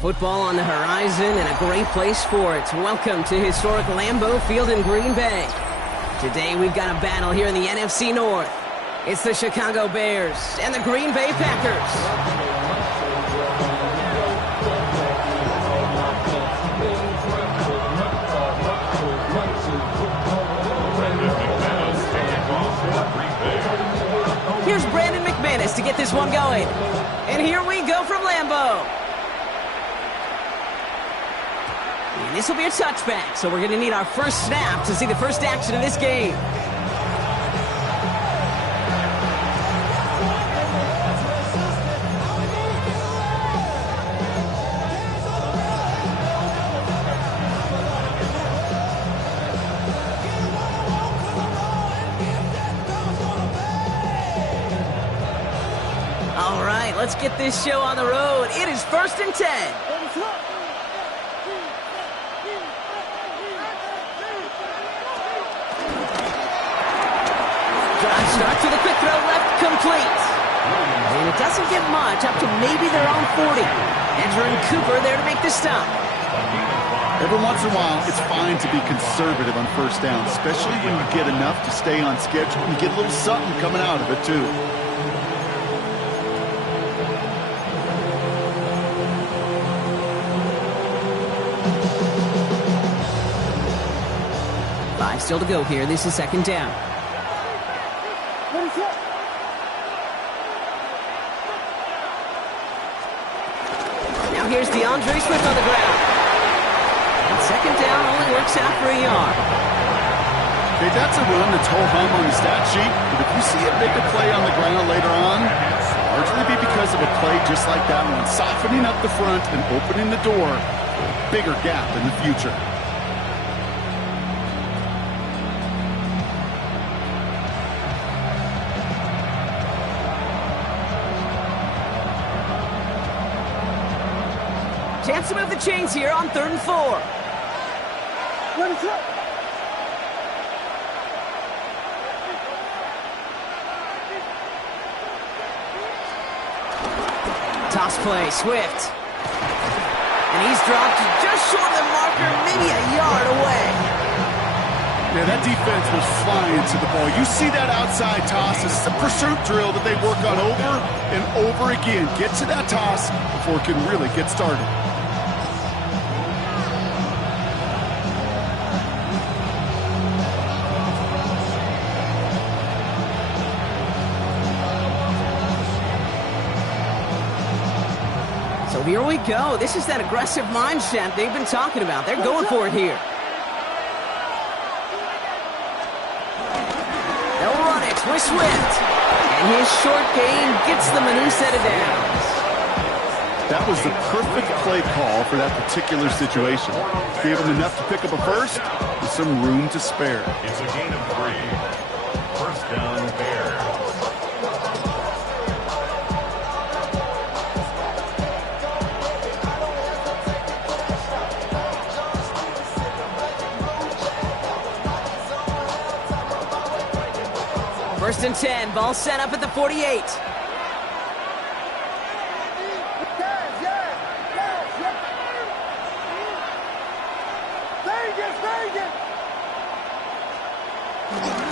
Football on the horizon and a great place for it. Welcome to historic Lambeau Field in Green Bay. Today we've got a battle here in the NFC North. It's the Chicago Bears and the Green Bay Packers. Here's Brandon McManus to get this one going. And here we go from Lambeau. And this will be a touchback, so we're going to need our first snap to see the first action of this game. All right, let's get this show on the road. It is 1st and 10. Start to the quick throw left, complete. And it doesn't get much, up to maybe their own 40. Edgerrin Cooper there to make the stop. Every once in a while, it's fine to be conservative on first down, especially when you get enough to stay on schedule and get a little something coming out of it, too. Five still to go here. This is 2nd down. Here's DeAndre Swift on the ground. And 2nd down only works out for a yard. Okay, that's a run that's ho-hum on the stat sheet, but if you see a bigger play on the ground later on, it'll largely be because of a play just like that one, softening up the front and opening the door for a bigger gap in the future. Chance to move the chains here on 3rd and 4. Toss play, Swift. And he's dropped just short of the marker, maybe a yard away. Yeah, that defense was flying to the ball. You see that outside toss. This is a pursuit drill that they work on over and over again. Get to that toss before it can really get started. So here we go. This is that aggressive mindset they've been talking about. They're going for it here. They'll run it with Swift. And his short gain gets them a new set of downs. That was the perfect play call for that particular situation. Gave him enough to pick up a first with some room to spare. It's a gain of 3. 1st down, Bears. First and 10, ball set up at the 48.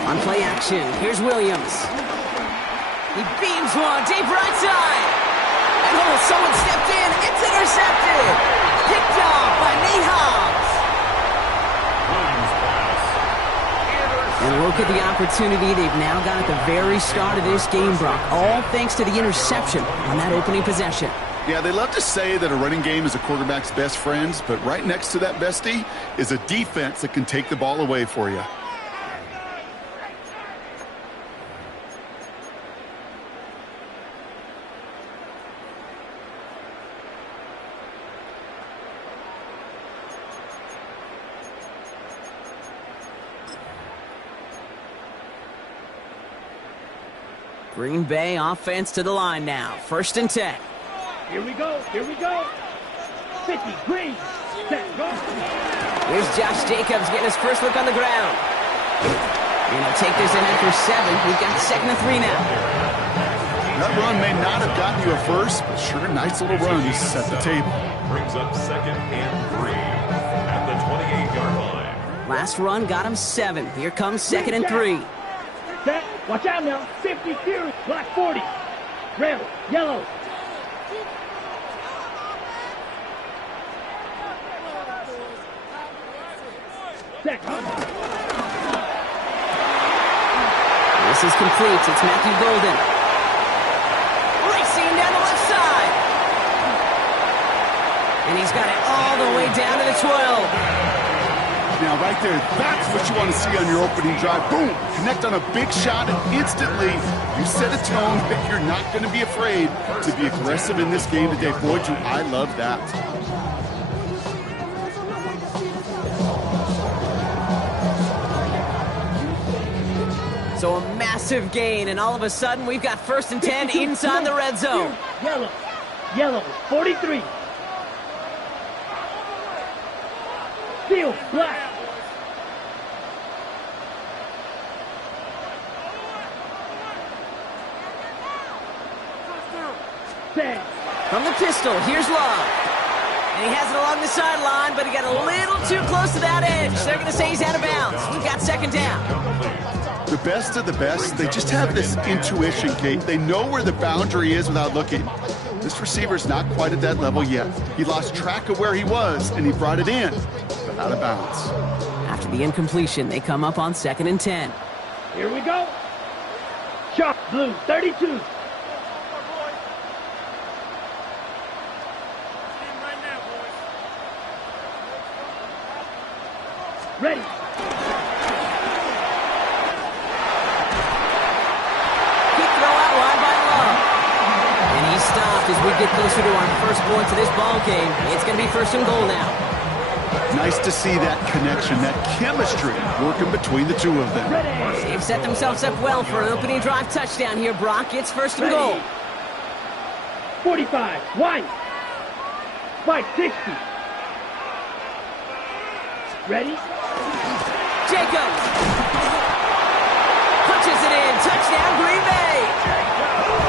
On play action, here's Williams. He beams one, deep right side. And someone stepped in, it's intercepted. Picked off by Nate Hobbs. And look at the opportunity they've now got at the very start of this game, Brock. All thanks to the interception on that opening possession. Yeah, they love to say that a running game is a quarterback's best friend, but right next to that bestie is a defense that can take the ball away for you. Green Bay offense to the line now. 1st and 10. Here we go. 50, green, set, go. Here's Josh Jacobs getting his first look on the ground. And he'll take this in after 7. We've got 2nd and 3 now. That run may not have gotten you a first, but sure, a nice little run to set the table. Brings up 2nd and 3 at the 28-yard line. Last run got him 7. Here comes 2nd and 3. Set. Watch out now. 50 series. Black 40. Red. Yellow. Second. This is complete. It's Matthew Golden. Racing down the left side. And he's got it all the way down to the 12. Now, right there, that's what you want to see on your opening drive. Boom! Connect on a big shot, and instantly you set a tone that you're not going to be afraid to be aggressive in this game today. Boy, do I love that. So a massive gain, and all of a sudden we've got 1st and 10 inside the red zone. Yellow. Yellow. 43. Field. Black. Set. From the pistol, here's Love. And he has it along the sideline, but he got a little too close to that edge. They're going to say he's out of bounds. We've got 2nd down. The best of the best, they just have this intuition, Kate. They know where the boundary is without looking. This receiver's not quite at that level yet. He lost track of where he was, and he brought it in, but out of bounds. After the incompletion, they come up on 2nd and 10. Here we go. Sharp blue. 32. Ready. Quick throw out wide by Love. And he's stopped as we get closer to our first points of this ball game. It's going to be 1st and goal now. Nice to see that connection, that chemistry working between the two of them. Ready. They've set themselves up well for an opening drive touchdown here, Brock. It's 1st and goal. 45. White. White 60. Ready. Jacobs. Punches it in. Touchdown, Green Bay.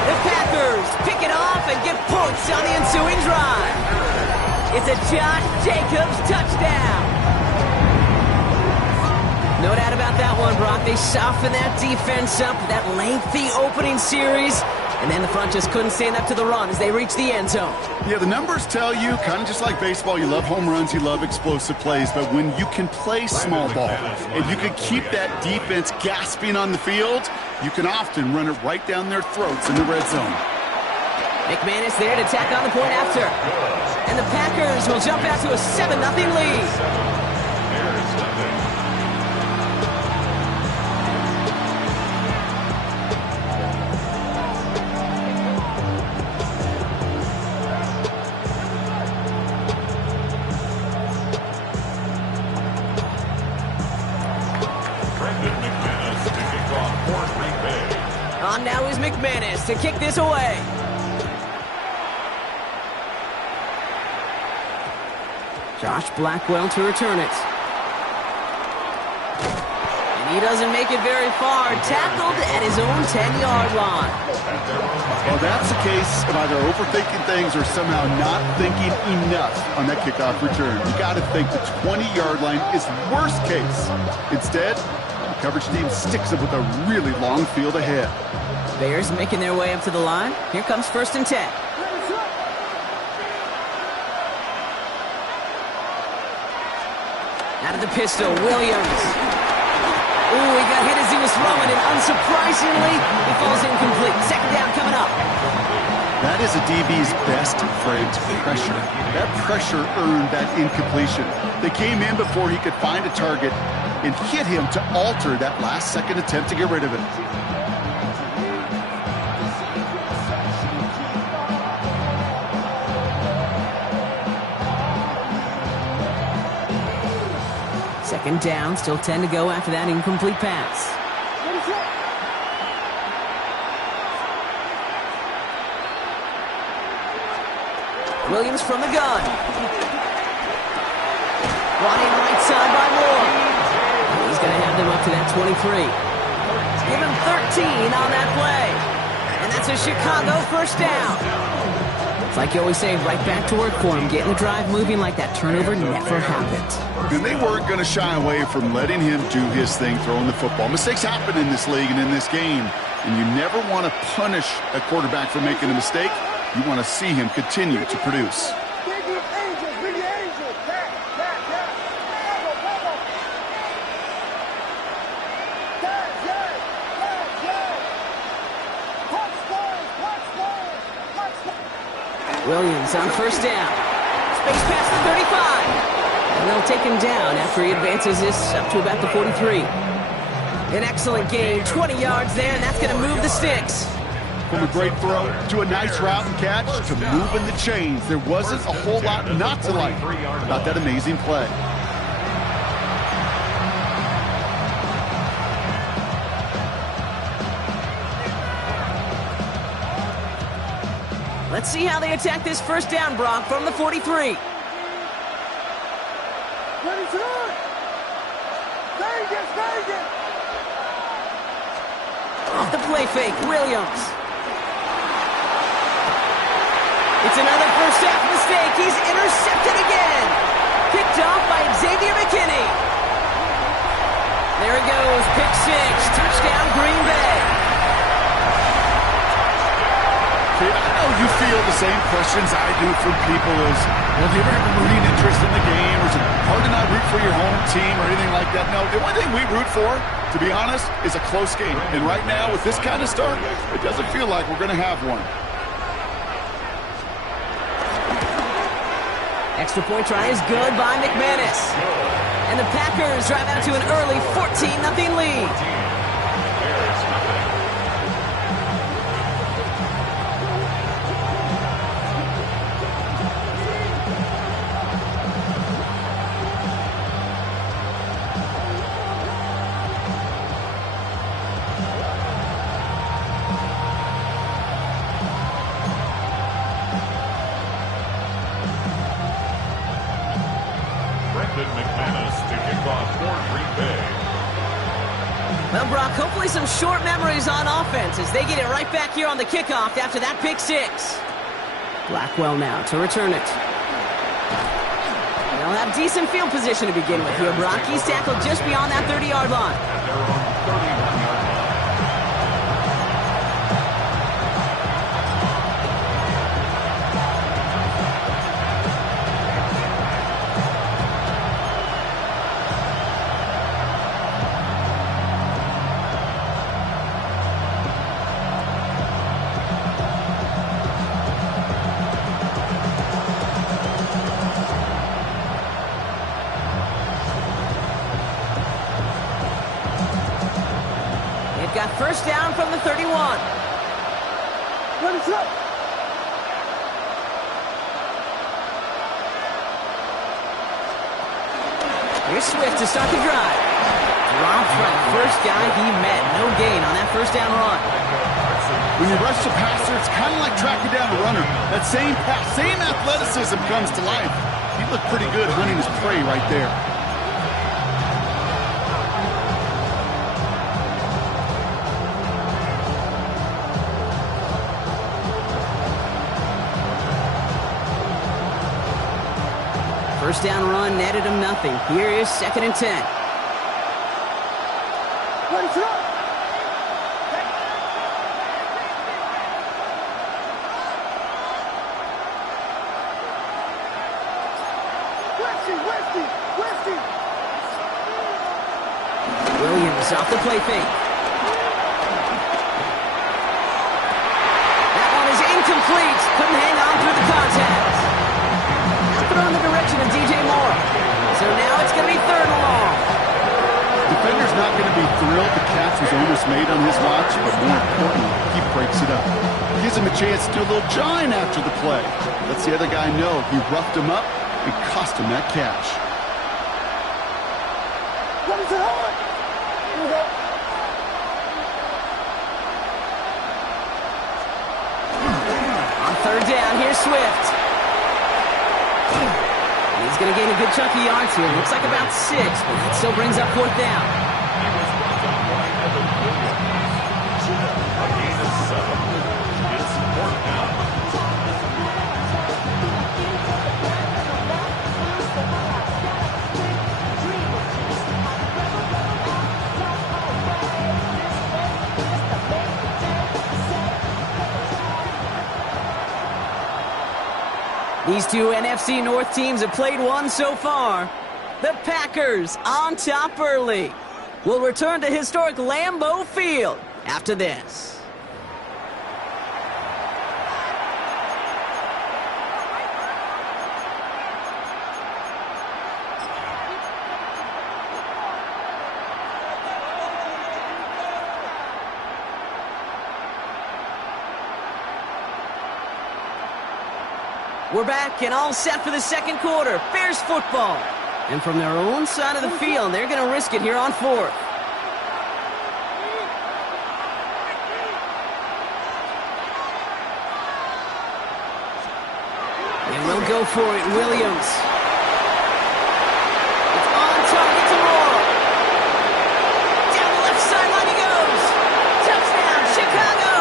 The Packers pick it off and get points on the ensuing drive. It's a Josh Jacobs touchdown. No doubt about that one, Brock. They softened that defense up with that lengthy opening series, and then the front just couldn't stand up to the run as they reached the end zone. Yeah, the numbers tell you, kind of just like baseball, you love home runs, you love explosive plays, but when you can play small ball and you can keep that defense gasping on the field, you can often run it right down their throats in the red zone. McManus there to tack on the point after. And the Packers will jump out to a 7-0 lead. On now is McManus to kick this away. Josh Blackwell to return it. And he doesn't make it very far. Tackled at his own 10-yard line. Well, that's the case of either overthinking things or somehow not thinking enough on that kickoff return. You got to think the 20-yard line is worst case. Instead, the coverage team sticks it with a really long field ahead. Bears making their way up to the line. Here comes 1st and 10. Out of the pistol, Williams. Ooh, he got hit as he was throwing, and unsurprisingly, he falls incomplete. 2nd down coming up. That is a DB's best friend, pressure. That pressure earned that incompletion. They came in before he could find a target and hit him to alter that last-second attempt to get rid of it. Second down, still 10 to go after that incomplete pass. Williams from the gun. Running right side by Moore. He's going to have them up to that 23. Give him 13 on that play. And that's a Chicago first down. It's like you always say, right back to work for him, getting the drive moving like that turnover never happened. And they weren't going to shy away from letting him do his thing, throwing the football. Mistakes happen in this league and in this game, and you never want to punish a quarterback for making a mistake. You want to see him continue to produce. Williams on first down. Space past the 35. And they'll take him down after he advances this up to about the 43. An excellent gain, 20 yards there, and that's going to move the sticks. From a great throw to a nice route and catch to moving the chains, there wasn't a whole lot not to like about that amazing play. Let's see how they attack this first down, Brock, from the 43. Off the play fake, Williams. It's another first half mistake. He's intercepted again. Picked off by Xavier McKinney. There he goes, pick six, touchdown Green Bay. Kid, I know you feel the same questions I do from people as, well, do you ever have a rooting interest in the game, or is it hard to not root for your home team or anything like that? No, the only thing we root for, to be honest, is a close game. And right now, with this kind of start, it doesn't feel like we're going to have one. Extra point try is good by McManus. And the Packers drive out to an early 14-0 lead. Well, Brock, hopefully some short memories on offense as they get it right back here on the kickoff after that pick six. Blackwell now to return it. They'll have decent field position to begin with here, Brock. He's tackled just beyond that 30-yard line. Got first down from the 31. What is up? Here's Swift to start the drive. Dropped by the first guy he met. No gain on that first down run. When you rush the passer, it's kind of like tracking down a runner. That same athleticism comes to life. He looked pretty good hunting his prey right there. First down run netted him nothing. Here is 2nd and 10. What is up? Westy. Williams off the play fake. That one is incomplete. Couldn't hang on through the contact. On the direction of DJ Moore. So now it's going to be 3rd and long. Defender's not going to be thrilled the catch was almost made on his watch, but more importantly, he breaks it up. Gives him a chance to do a little jawing after the play. Lets the other guy know he roughed him up and cost him that catch. What is it on? On 3rd down, here's Swift. He's going to gain a good chunk of yards here. Looks like about 6, but that still brings up 4th down. He was brought down by Evan Williams. A gain of 7. These two NFC North teams have played one so far. The Packers on top early. We'll return to historic Lambeau Field after this. We're back and all set for the second quarter. Bears football. And from their own side of the field, they're going to risk it here on fourth. They will go for it, Williams. It's on target to Moore. Down the left sideline he goes. Touchdown, Chicago.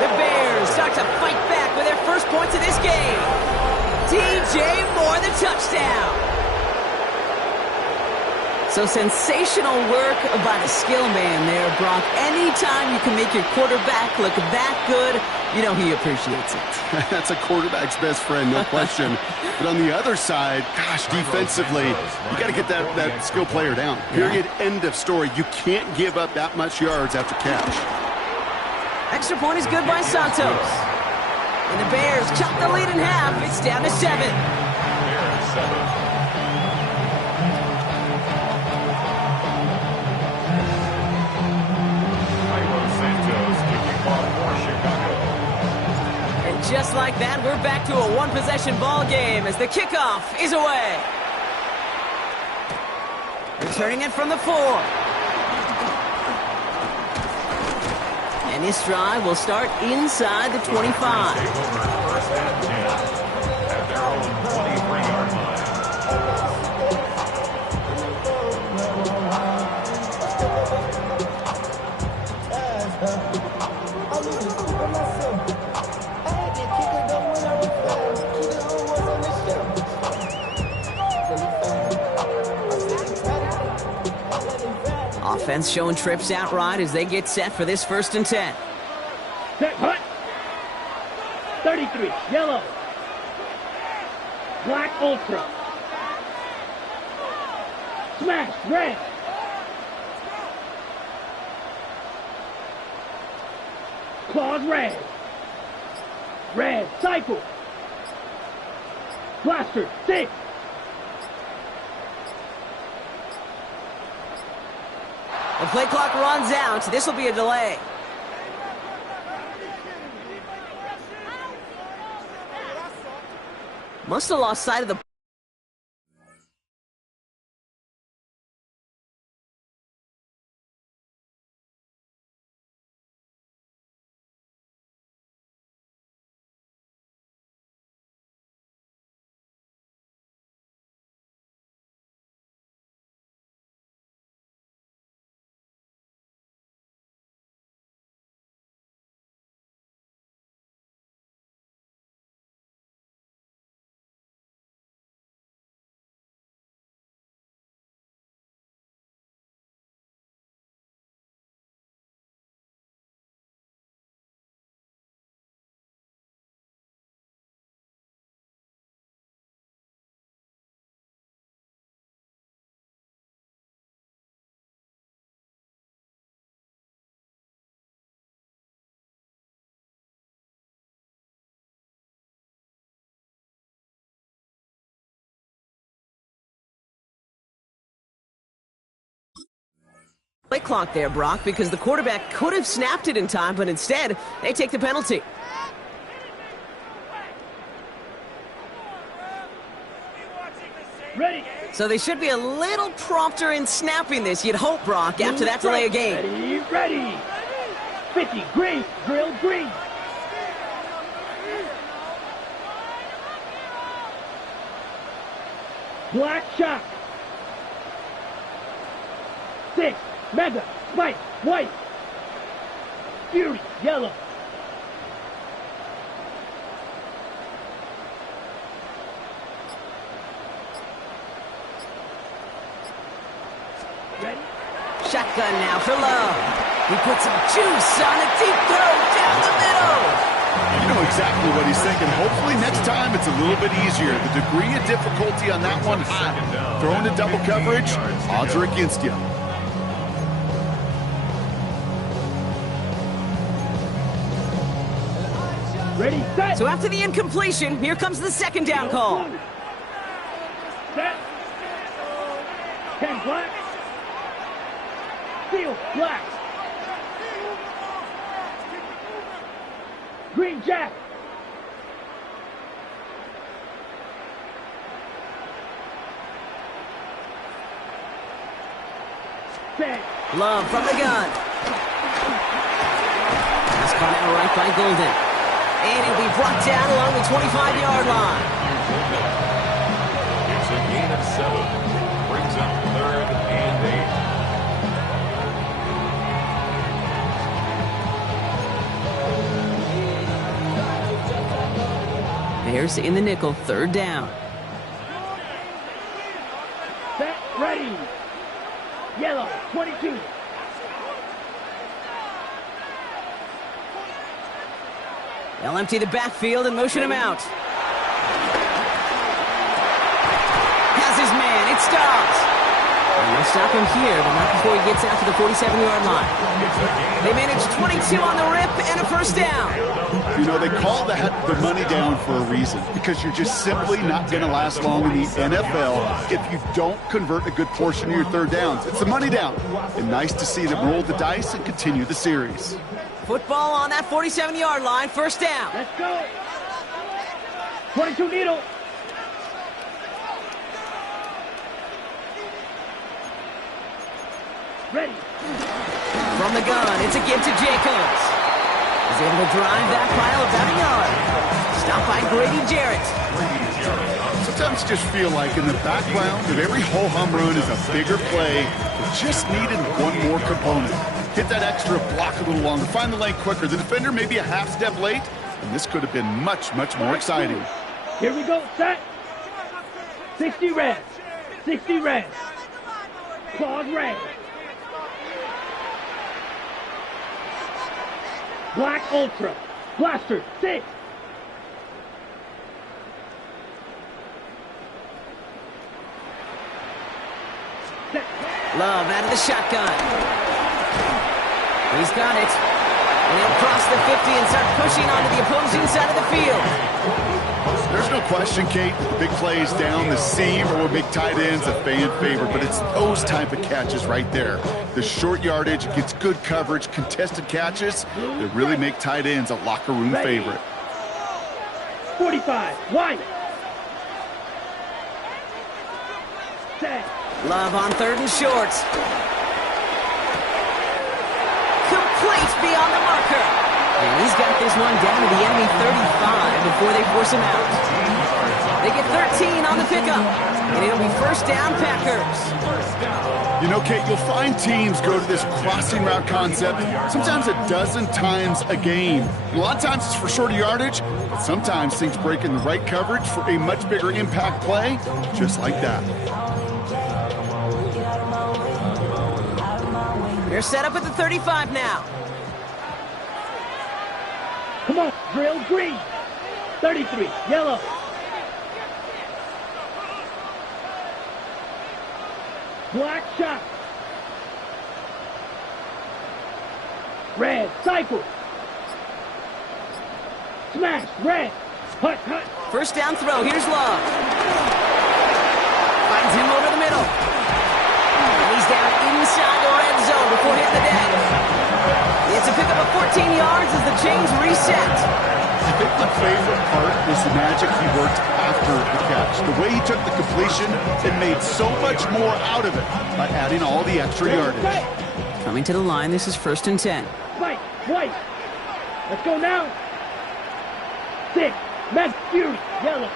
The Bears start to fight back with their first points of this game. DJ Moore, the touchdown. So sensational work by the skill man there, Brock. Anytime you can make your quarterback look that good, you know he appreciates it. That's a quarterback's best friend, no question. But on the other side, gosh, defensively, you got to get that skill player down. Period, end of story. You can't give up that much yards after catch. Extra point is good by Santos. And the Bears chop the lead in half. It's down to 7. Bears 7. Just like that, we're back to a one-possession ball game as the kickoff is away. Returning it from the 4. And this drive will start inside the 25. First and 10 at their own 23-yard line. Offense showing trips outright as they get set for this 1st and 10. Set, hut. 33, yellow. Black ultra. Smash, red. Claws, red. Red, cycle. Blaster, 6. The play clock runs out. This will be a delay. Must have lost sight of the... Play clock there, Brock, because the quarterback could have snapped it in time, but instead, they take the penalty. Ready. So they should be a little prompter in snapping this, you'd hope, Brock, after that delay of game. Ready. 50, green, drill, green. Black shock. 6, mega, spike, white. Fury, yellow. Ready? Shotgun now for Love. He puts some juice on a deep throw down the middle. You know exactly what he's thinking. Hopefully next time it's a little bit easier. The degree of difficulty on that one high. Throwing to double coverage, odds are against you. Ready, set. So after the incompletion, here comes the second down call. Set. 10 black. Field black. Green jack. Set. Love from the gun. Pass caught out right by Golden. And he'll be brought down along the 25-yard line. It's a gain of 7. Brings up 3rd and 8. Bears in the nickel, 3rd down. Set, ready. Yellow, 22. They'll empty the backfield and motion him out. Has his man, it stops. And they'll stop him here, but not before he gets out to the 47-yard line. They manage 22 on the rip and a 1st down. You know, they call that the money down for a reason, because you're just simply not going to last long in the NFL if you don't convert a good portion of your 3rd downs. It's the money down. And nice to see them roll the dice and continue the series. Football on that 47-yard line, 1st down. Let's go. 22 needle. Ready. From the gun, it's a give to Jacobs. He's able to drive that pile about a yard. Stopped by Grady Jarrett. Sometimes you just feel like in the background of every ho-hum run is a bigger play that just needed one more component. Hit that extra block a little longer, find the lane quicker. The defender may be a half step late, and this could have been much, much more exciting. Here we go, set. 60 red. 60 red. Claws red. Black Ultra. Blaster, 6. Set. Love out of the shotgun. He's got it. And he'll cross the 50 and start pushing onto the opposing side of the field. There's no question, Kate, that the big plays down the seam or big tight ends a fan favorite, but it's those type of catches right there. The short yardage gets good coverage, contested catches that really make tight ends a locker room favorite. 45, white. Set. Love on 3rd and short. Complete beyond the marker. And he's got this one down to the enemy 35 before they force him out. They get 13 on the pickup. And it'll be 1st down, Packers. You know, Kate, you'll find teams go to this crossing route concept sometimes a dozen times a game. A lot of times it's for shorter yardage, but sometimes things break in the right coverage for a much bigger impact play, just like that. They're set up at the 35 now. Come on, drill green. 33, yellow. Black shot. Red, cycle. Smash, red. Hut, hut. 1st down throw, here's Love. Finds him over the middle. And he's down inside the red zone before hitting the deck. It's a pickup of 14 yards as the chains reset. I think my favorite part was the magic he worked after the catch. The way he took the completion and made so much more out of it by adding all the extra yardage. Coming to the line, this is 1st and 10. White, white. Let's go now. 6, Max Fury, yellow.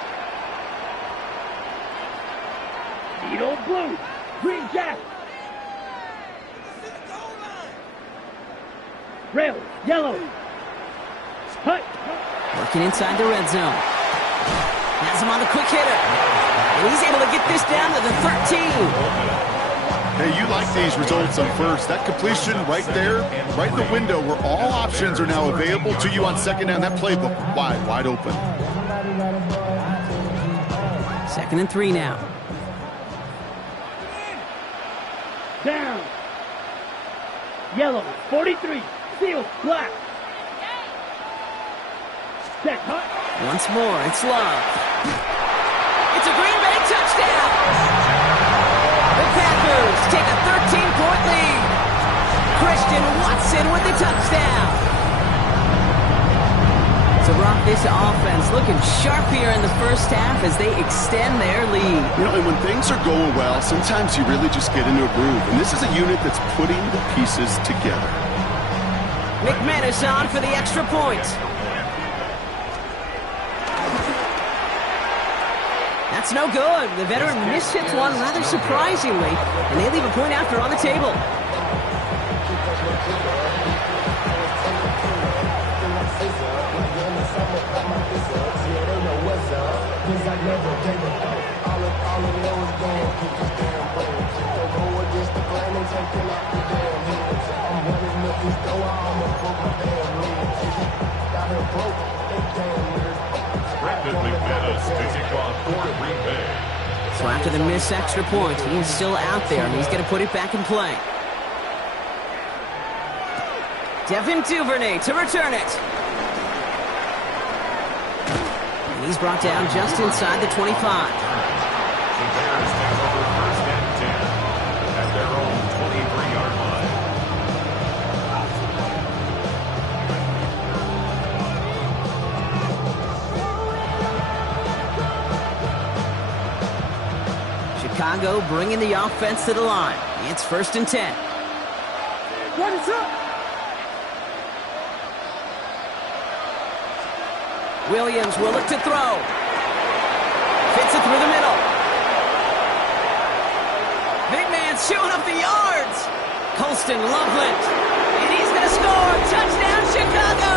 Needle blue, green jack. Rail, yellow. Hut. Working inside the red zone. Has him on the quick hitter. And he's able to get this down to the 13. Hey, you like these results on first. That completion right there, right in the window where all options are now available to you on second down. That playbook wide open. 2nd and 3 now. Down. Yellow, 43. Seal, black. Set, hut. Once more, it's Love. It's a Green Bay touchdown! The Packers take a 13-point lead. Christian Watson with the touchdown. So, Brock, this offense looking sharp here in the first half as they extend their lead. You know, and when things are going well, sometimes you really just get into a groove. And this is a unit that's putting the pieces together. McManus on for the extra point. That's no good. The veteran mishits one rather surprisingly, and they leave a point after on the table. Brendan McManus to kick off for Green Bay. So after the missed extra point, he's still out there, and he's going to put it back in play. Devin Duvernay to return it. And he's brought down just inside the 25. The Bears take over 1st and 10 at their own 23-yard line. Chicago bringing the offense to the line. It's 1st and 10. What is up? Williams will look to throw. Fits it through the middle. Big man showing up the yards. Colston Loveland. And he's going to score. Touchdown, Chicago.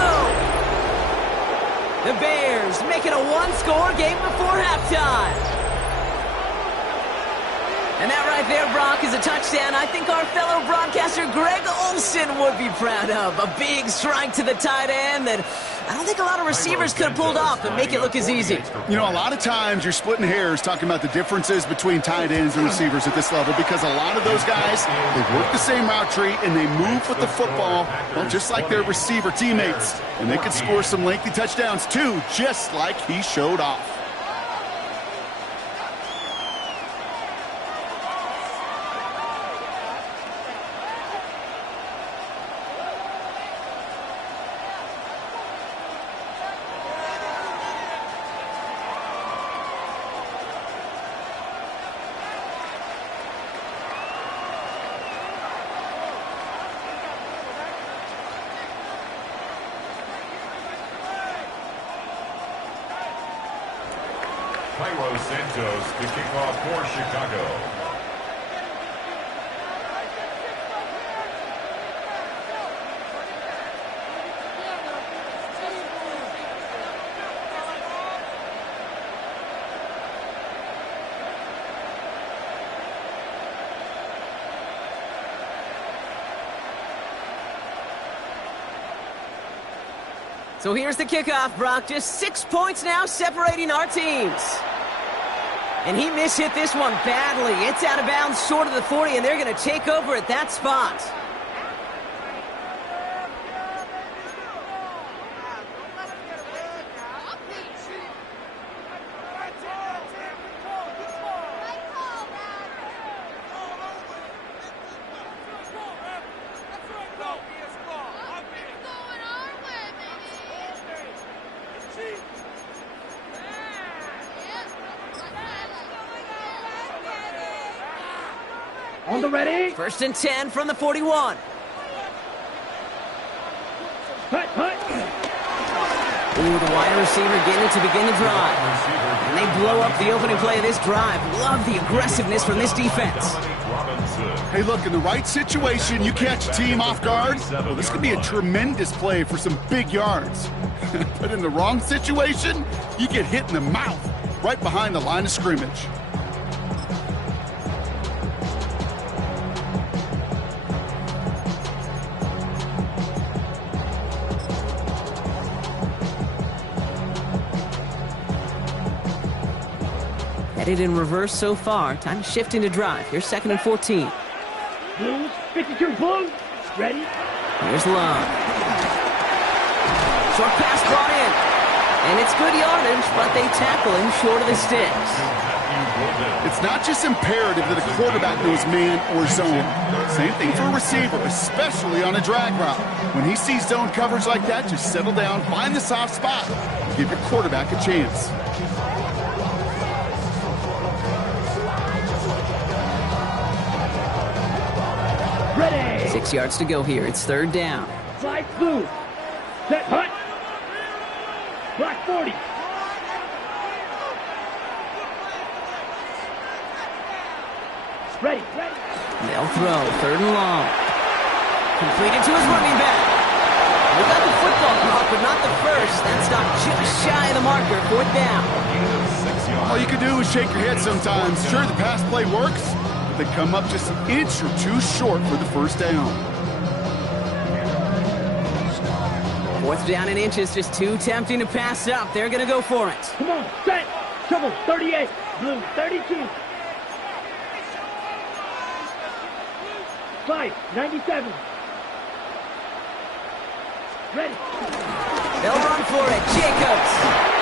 The Bears make it a one-score game before halftime. And that right there, Brock, is a touchdown I think our fellow broadcaster Greg Olsen would be proud of. A big strike to the tight end that I don't think a lot of receivers could have pulled off and make it look as easy. You know, a lot of times you're splitting hairs talking about the differences between tight ends and receivers at this level because a lot of those guys, they work the same route tree and they move with the football, well, just like their receiver teammates. And they can score some lengthy touchdowns too, just like he showed off. Cairo Santos to kick off for Chicago. So here's the kickoff, Brock. Just 6 points now separating our teams. And he mishit this one badly. It's out of bounds short of the 40, and they're going to take over at that spot. On the ready. 1st and 10 from the 41. Hut, hut. Ooh, the wide receiver getting it to begin the drive. And they blow up the opening play of this drive. Love the aggressiveness from this defense. Hey, look, in the right situation, you catch a team off guard. Well, this could be a tremendous play for some big yards. But in the wrong situation, you get hit in the mouth right behind the line of scrimmage. Headed in reverse so far. Time to shift into drive. Here's 2nd and 14. Blues, 52 Blues. Ready? Here's Love. Short pass brought in. And it's good yardage, but they tackle him short of the sticks. It's not just imperative that a quarterback knows man or zone. Same thing for a receiver, especially on a drag route. When he sees zone coverage like that, just settle down, find the soft spot, and give your quarterback a chance. Ready. 6 yards to go here. It's 3rd down. Slide Blue. Set punt. Black 40. Ready. They'll throw. 3rd and long. Completed to his running back. We got the football caught, but not the first. That stopped just shy of the marker. 4th down. All you can do is shake your head sometimes. Sure, the pass play works, but they come up just an inch or two short for the 1st down. 4th down in inches, just too tempting to pass up. They're going to go for it. Come on, set. Trouble, 38. Blue, 32. 5, 97. Ready. They'll run for it. Jacobs.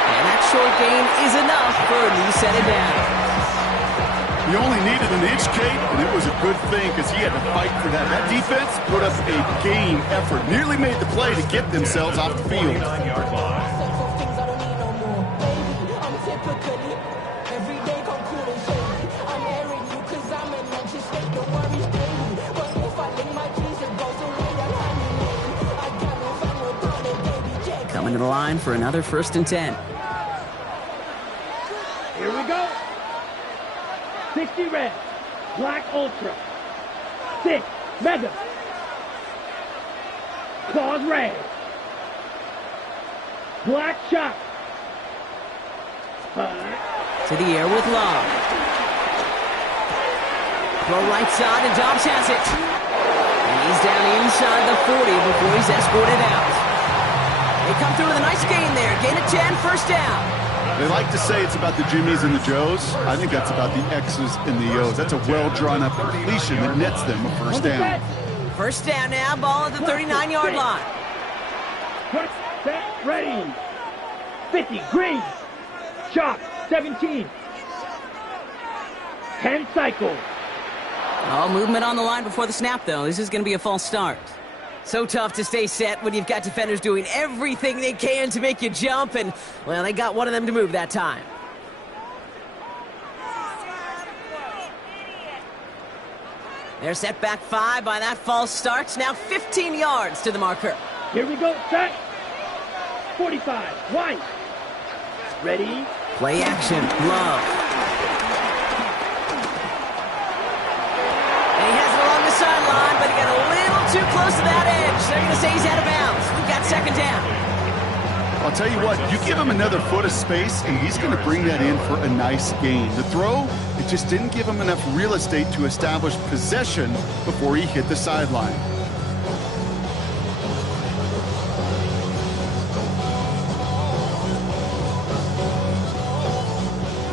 And that short gain is enough for a new set of down. He only needed an inch, Kate, and it was a good thing because he had to fight for that. That defense put up a game effort, nearly made the play to get themselves off the field. 49-yard line. Coming to the line for another 1st and 10. Here we go. 60 red. Black Ultra. 6, Mega. Claws red. Black Shock. To the air with Love. Throw right side, and Dobbs has it. And he's down inside the 40 before he's escorted out. They come through with a nice gain there. Gain of 10, 1st down. They like to say it's about the Jimmies and the Joes. I think that's about the X's and the O's. That's a well-drawn-up completion that nets them a 1st down. 1st down now, ball at the 39-yard line. Put, set, ready. 50, green. Shock, 17. 10 cycle. Oh, movement on the line before the snap, though. This is going to be a false start. So tough to stay set when you've got defenders doing everything they can to make you jump, and, well, they got one of them to move that time. They're set back 5 by that false start. Now 15 yards to the marker. Here we go, set. 45, white. Ready. Play action, Love. And he has it along the sideline, but he got a little too close to that edge. They're going to say he's out of bounds. We've got 2nd down. I'll tell you what, you give him another foot of space, and he's going to bring that in for a nice gain. The throw, it just didn't give him enough real estate to establish possession before he hit the sideline.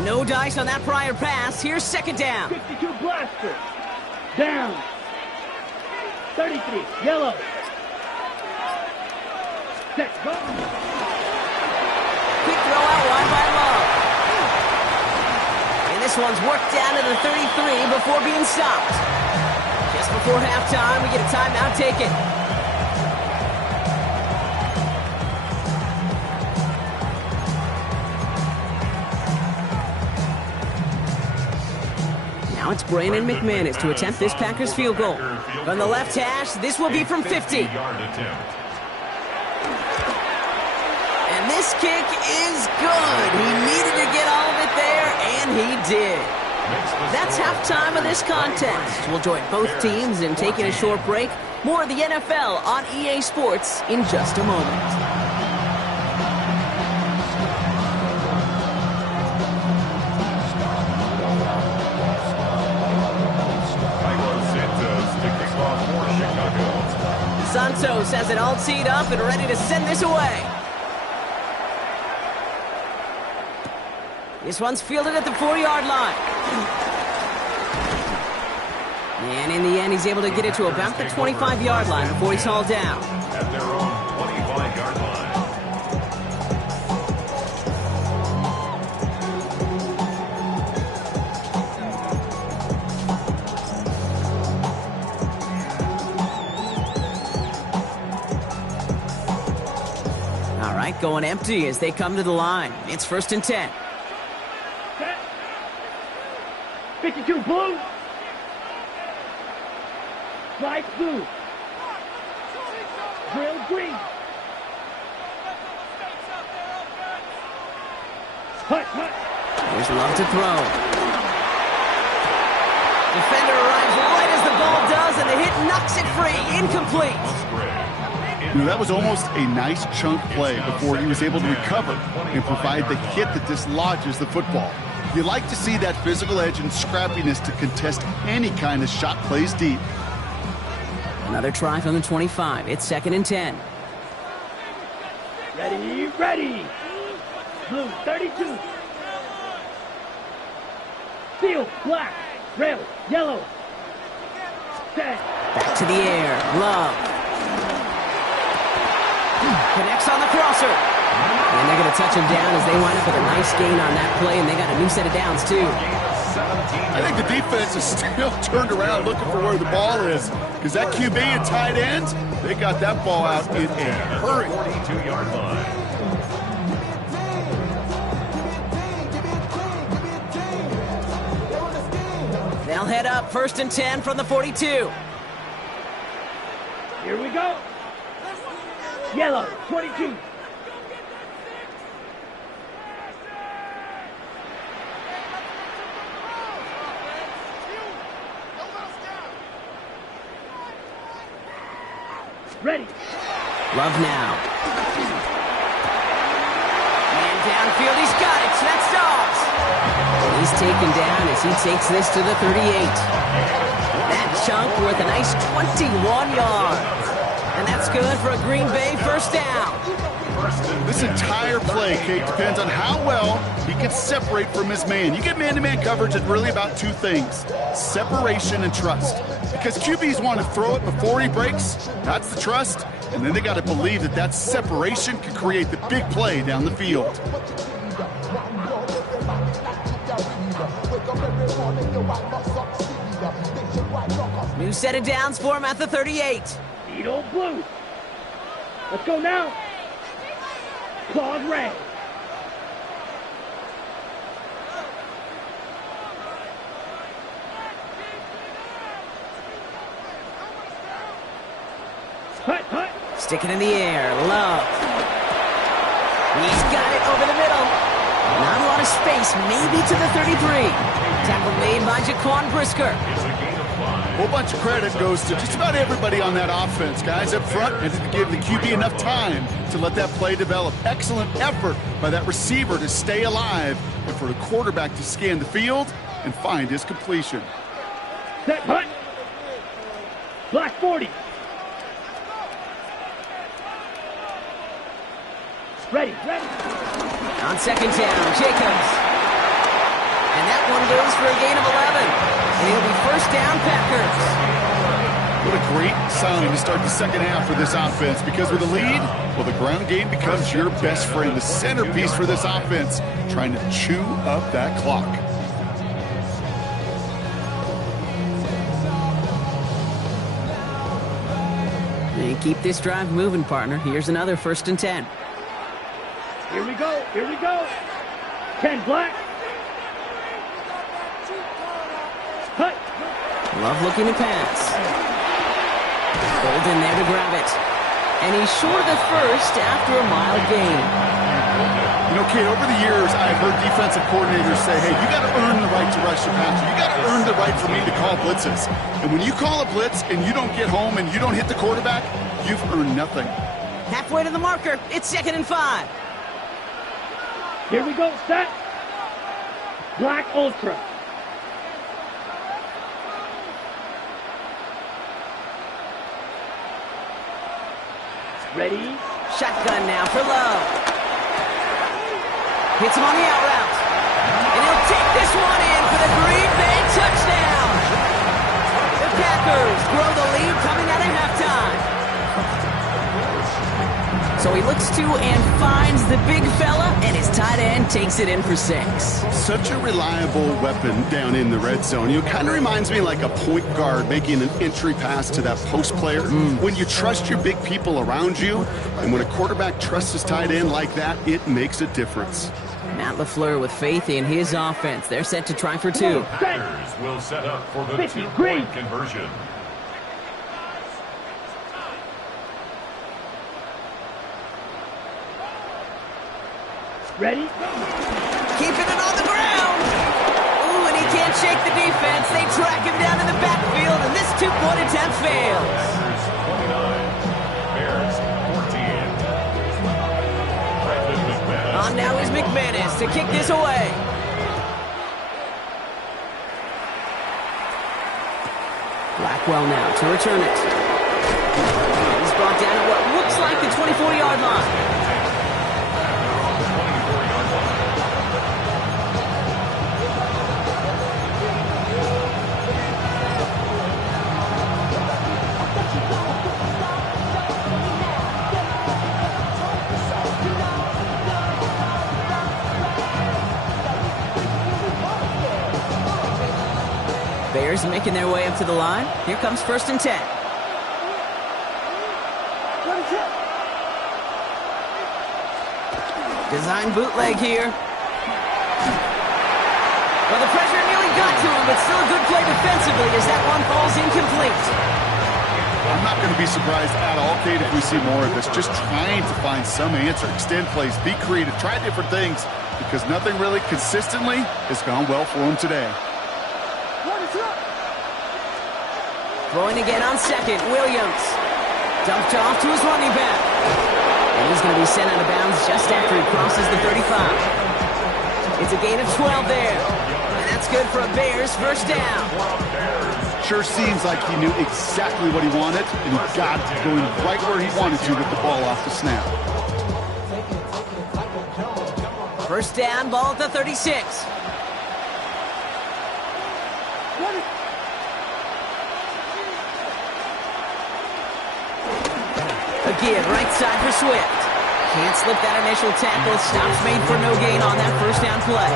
No dice on that prior pass. Here's 2nd down. 52 blaster. Down. 33, yellow. Set, go. Quick throw out wide by Love. And this one's worked down to the 33 before being stopped. Just before halftime, we get a timeout taken. Now it's Brandon McManus to attempt this Packers field goal. From the left hash, this will be from 50. And this kick is good. He needed to get all of it there, and he did. That's halftime of this contest. We'll join both teams in taking a short break. More of the NFL on EA Sports in just a moment. Santos has it all teed up and ready to send this away. This one's fielded at the 4-yard line. And in the end, he's able to get it to about the 25-yard line before he's hauled down. At their own 25-yard line. All right, going empty as they come to the line. It's 1st and 10. Set. 52 blue. Slide blue. Drill green. Hut, hut. Here's Love to throw. Defender arrives right as the ball does, and the hit knocks it free. Incomplete. You know, that was almost a nice chunk play before he was able to recover and provide the hit that dislodges the football. You like to see that physical edge and scrappiness to contest any kind of shot plays deep. Another try from the 25. It's 2nd and 10. Ready, ready. Blue, 32. Field, black. Rail, yellow. Set. Back to the air. Love. Connects on the crosser. And they're going to touch him down as they wind up with a nice gain on that play, and they got a new set of downs, too. I think the defense is still turned around looking for where the ball is, because that QB and tight end, they got that ball out in a hurry. 42-yard line. They'll head up 1st and 10 from the 42. Here we go. Yellow, 22. Ready. Love now. Man downfield, he's got it. That's Dobbs. He's taken down as he takes this to the 38. That chunk worth a nice 21 yards. And that's good for a Green Bay 1st down. This entire play, Kate, depends on how well he can separate from his man. You get man-to-man coverage, it's really about two things: separation and trust. Because QBs want to throw it before he breaks, that's the trust, and then they got to believe that that separation can create the big play down the field. New set of downs for him at the 38. Eat old blue. Let's go now. Claude Ray. Hut, hut. Stick it in the air. Love. He's got it over the middle. Not a lot of space, maybe to the 33. Tackle made by Jaquan Brisker. A whole bunch of credit goes to just about everybody on that offense. Guys up front, and to give the QB enough time to let that play develop. Excellent effort by that receiver to stay alive and for the quarterback to scan the field and find his completion. Set, hut. Black 40. Ready, ready. On 2nd down, Jacobs. And that one goes for a gain of 11. And it'll be 1st down, Packers. What a great sign to start the second half for this offense, because with a lead, well, the ground game becomes your best friend, the centerpiece for this offense, trying to chew up that clock. And keep this drive moving, partner. Here's another 1st and 10. Here we go, here we go. 10 black. Hut. Love looking to pass. Golden there to grab it. And he's short of the 1st after a mild gain. You know, Kate, over the years, I've heard defensive coordinators say, hey, you got to earn the right to rush the passer. You got to earn the right for me to call blitzes. And when you call a blitz and you don't get home and you don't hit the quarterback, you've earned nothing. Halfway to the marker. It's 2nd and 5. Here we go, set. Black Ultra. Ready? Shotgun now for Love. Hits him on the out route. take this one in for the Green Bay touchdown. The Packers grow the lead coming out of halftime. So he looks to and finds the big fella, and his tight end takes it in for 6. Such a reliable weapon down in the red zone. You kind of reminds me like a point guard making an entry pass to that post player. When you trust your big people around you, and when a quarterback trusts his tight end like that, it makes a difference. Matt LaFleur with faith in his offense. They're set to try for 2. Packers will set up for the 2-point conversion. Ready? Keeping it on the ground. Ooh, and he can't shake the defense. They track him down in the backfield, and this 2-point attempt fails. Packers 29, Bears 14. Brandon McManus. On now is McManus to kick this away. Blackwell now to return it. He's brought down at what looks like the 24-yard line. Bears making their way up to the line. Here comes 1st and 10. Design bootleg here. Well, the pressure nearly got to him, but still a good play defensively as that one falls incomplete. I'm not going to be surprised at all, Kate, if we see more of this. Just trying to find some answer, extend plays, be creative, try different things, because nothing really consistently has gone well for him today. Throwing again on 2nd, Williams. Dumped off to his running back. And he's going to be sent out of bounds just after he crosses the 35. It's a gain of 12 there. And that's good for a Bears first down. Sure seems like he knew exactly what he wanted, and he got it going right where he wanted to with the ball off the snap. First down, ball at the 36. Again, right side for Swift. Can't slip that initial tackle. Stops made for no gain on that first down play.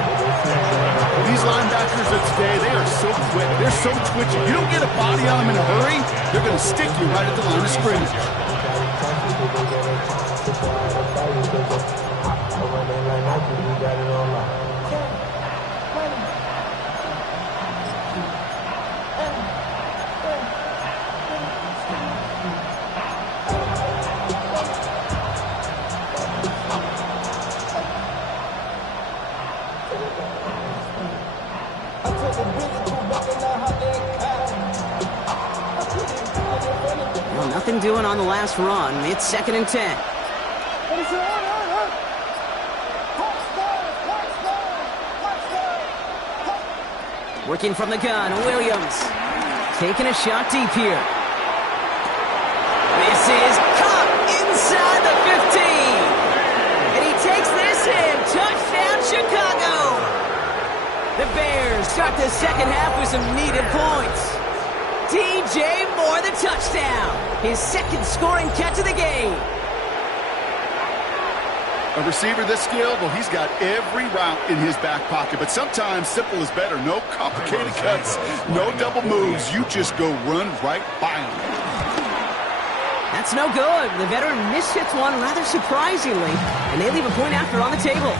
These linebackers of today, they are so quick. They're so twitchy. You don't get a body on them in a hurry, they're going to stick you right at the line of scrimmage. Well, nothing doing on the last run. It's 2nd and 10. Working from the gun, Williams. Taking a shot deep here. This is caught inside the 15. And he takes this in. Touchdown, Chicago. The Bears start the second half with some needed points. DJ Moore, the touchdown. His 2nd scoring catch of the game. A receiver this skilled, well, he's got every route in his back pocket. But sometimes simple is better. No complicated cuts, no double moves. You just go run right by him. That's no good. The veteran mishits one rather surprisingly, and they leave a point after on the table.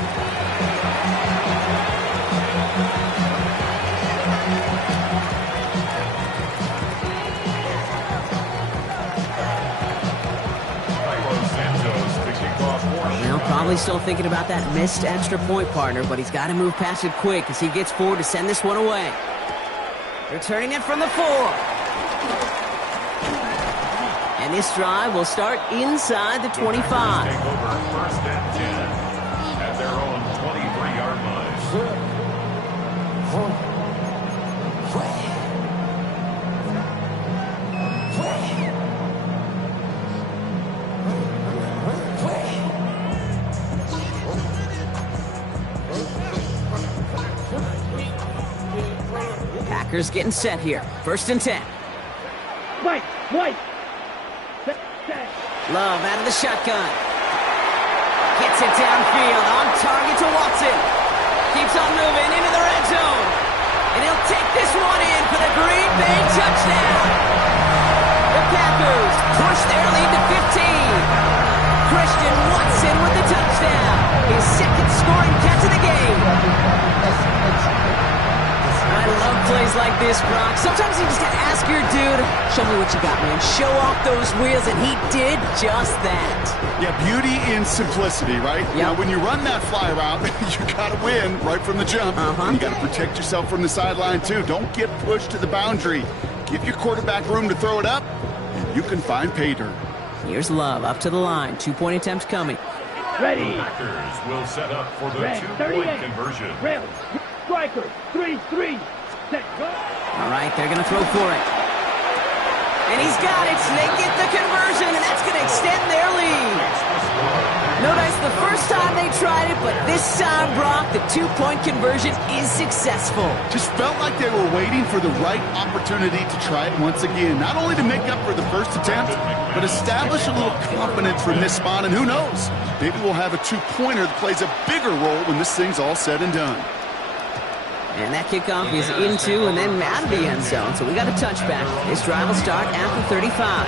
Probably still thinking about that missed extra point, partner, but he's got to move past it quick as he gets forward to send this one away. Returning it from the 4. And this drive will start inside the 25. Take over 1st and 10 at their own 23-yard line. Packers getting set here. 1st and 10. White. Love out of the shotgun. Gets it downfield, on target to Watson. Keeps on moving into the red zone. And he'll take this one in for the Green Bay touchdown. The Packers push their lead to 15. Christian Watson with the touchdown. His 2nd scoring catch of the game. I love plays like this, Brock. Sometimes you just gotta ask your dude, show me what you got, man. Show off those wheels, and he did just that. Yeah, beauty in simplicity, right? Yep. Now, when you run that fly route, you got to win right from the jump. And you got to protect yourself from the sideline, too. Don't get pushed to the boundary. Give your quarterback room to throw it up, and you can find pay dirt. Here's Love up to the line. 2-point attempts coming. Ready. Packers will set up for the Red, 2-point 38. conversion. Rails. Striker. 3-3. Set. Go. All right, they're going to throw for it. And he's got it. So they get the conversion, and that's going to extend their lead. No dice the first time they tried it, but this time, Brock, the 2-point conversion is successful. Just felt like they were waiting for the right opportunity to try it once again. Not only to make up for the first attempt, but establish a little confidence from this spot. And who knows, maybe we'll have a 2-pointer that plays a bigger role when this thing's all said and done. And that kickoff is into and then out of the end zone. So we got a touchback. This drive will start at the 35.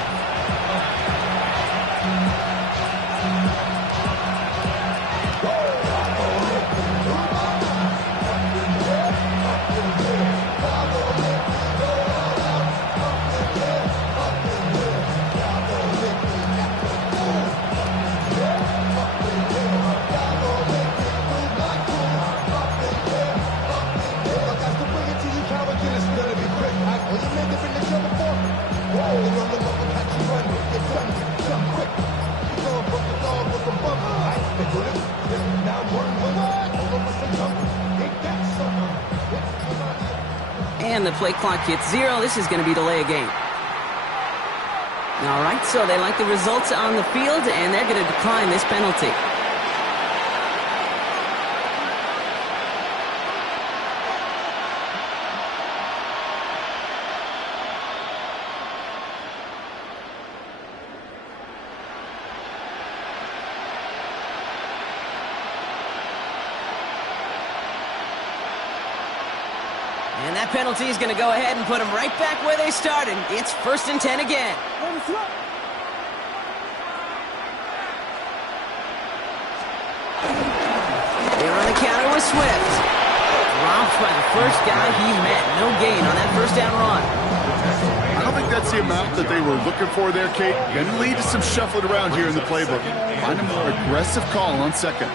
And the play clock hits 0. This is going to be delay a game. All right, so they like the results on the field, and they're going to decline this penalty. And that penalty is going to go ahead and put them right back where they started. It's 1st and 10 again. They're on the counter with Swift. Dropped by the first guy he met. No gain on that 1st down run. I don't think that's the amount that they were looking for there, Kate. Going to lead to some shuffling around here in the playbook. Find a more aggressive call on 2nd.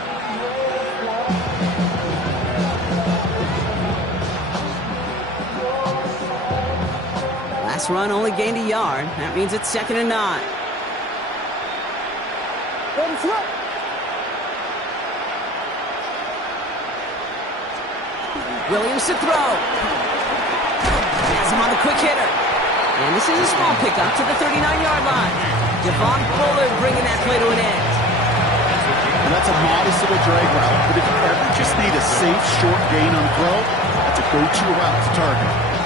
Last run only gained a yard. That means it's 2nd and 9. Williams to throw. Has him on the quick hitter. And this is a small pickup to the 39-yard line. Devon Bullard bringing that play to an end. And that's a modest little drag route. But if you ever just need a safe, short gain on the throw, that's a go-to route to target.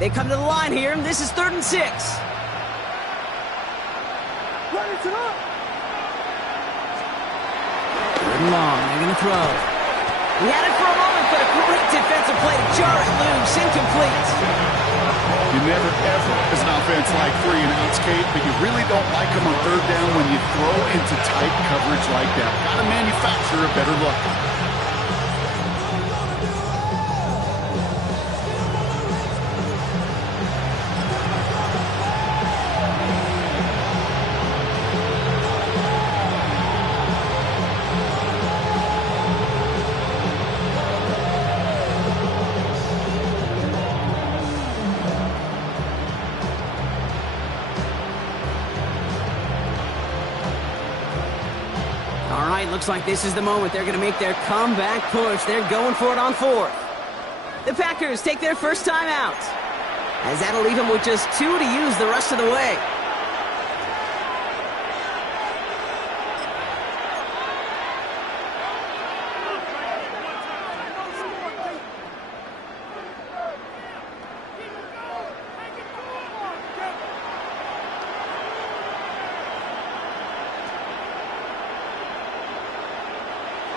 They come to the line here, and this is 3rd and 6. Third and long, they're going to throw. He had it for a moment, but a great defensive play to jar it loose, incomplete. You never, ever, as an offense, like 3 and outs, Kate, but you really don't like them on 3rd down when you throw into tight coverage like that. Got to manufacture a better look. Looks like this is the moment they're going to make their comeback push. They're going for it on 4th. The Packers take their first time out, as that'll leave them with just 2 to use the rest of the way.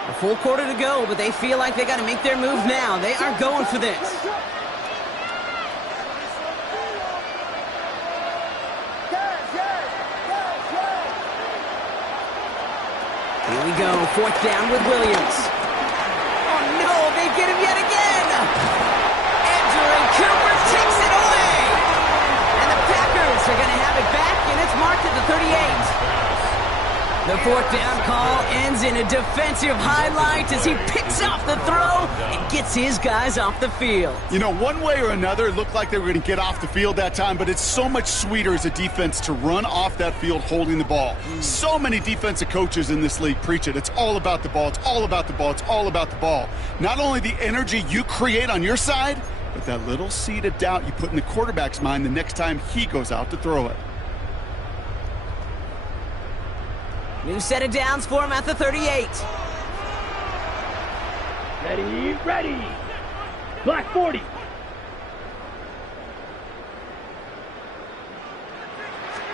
A full quarter to go, but they feel like they got to make their move now. They are going for this. Here we go, 4th down with Williams. Oh no, they get him yet again! Andrew Cooper takes it away! And the Packers are going to have it back, and it's marked at the 38. The 4th down call ends in a defensive highlight as he picks off the throw and gets his guys off the field. You know, one way or another, it looked like they were going to get off the field that time, but it's so much sweeter as a defense to run off that field holding the ball. So many defensive coaches in this league preach it. It's all about the ball. It's all about the ball. It's all about the ball. Not only the energy you create on your side, but that little seed of doubt you put in the quarterback's mind the next time he goes out to throw it. New set of downs for him at the 38. Ready, ready. Black 40.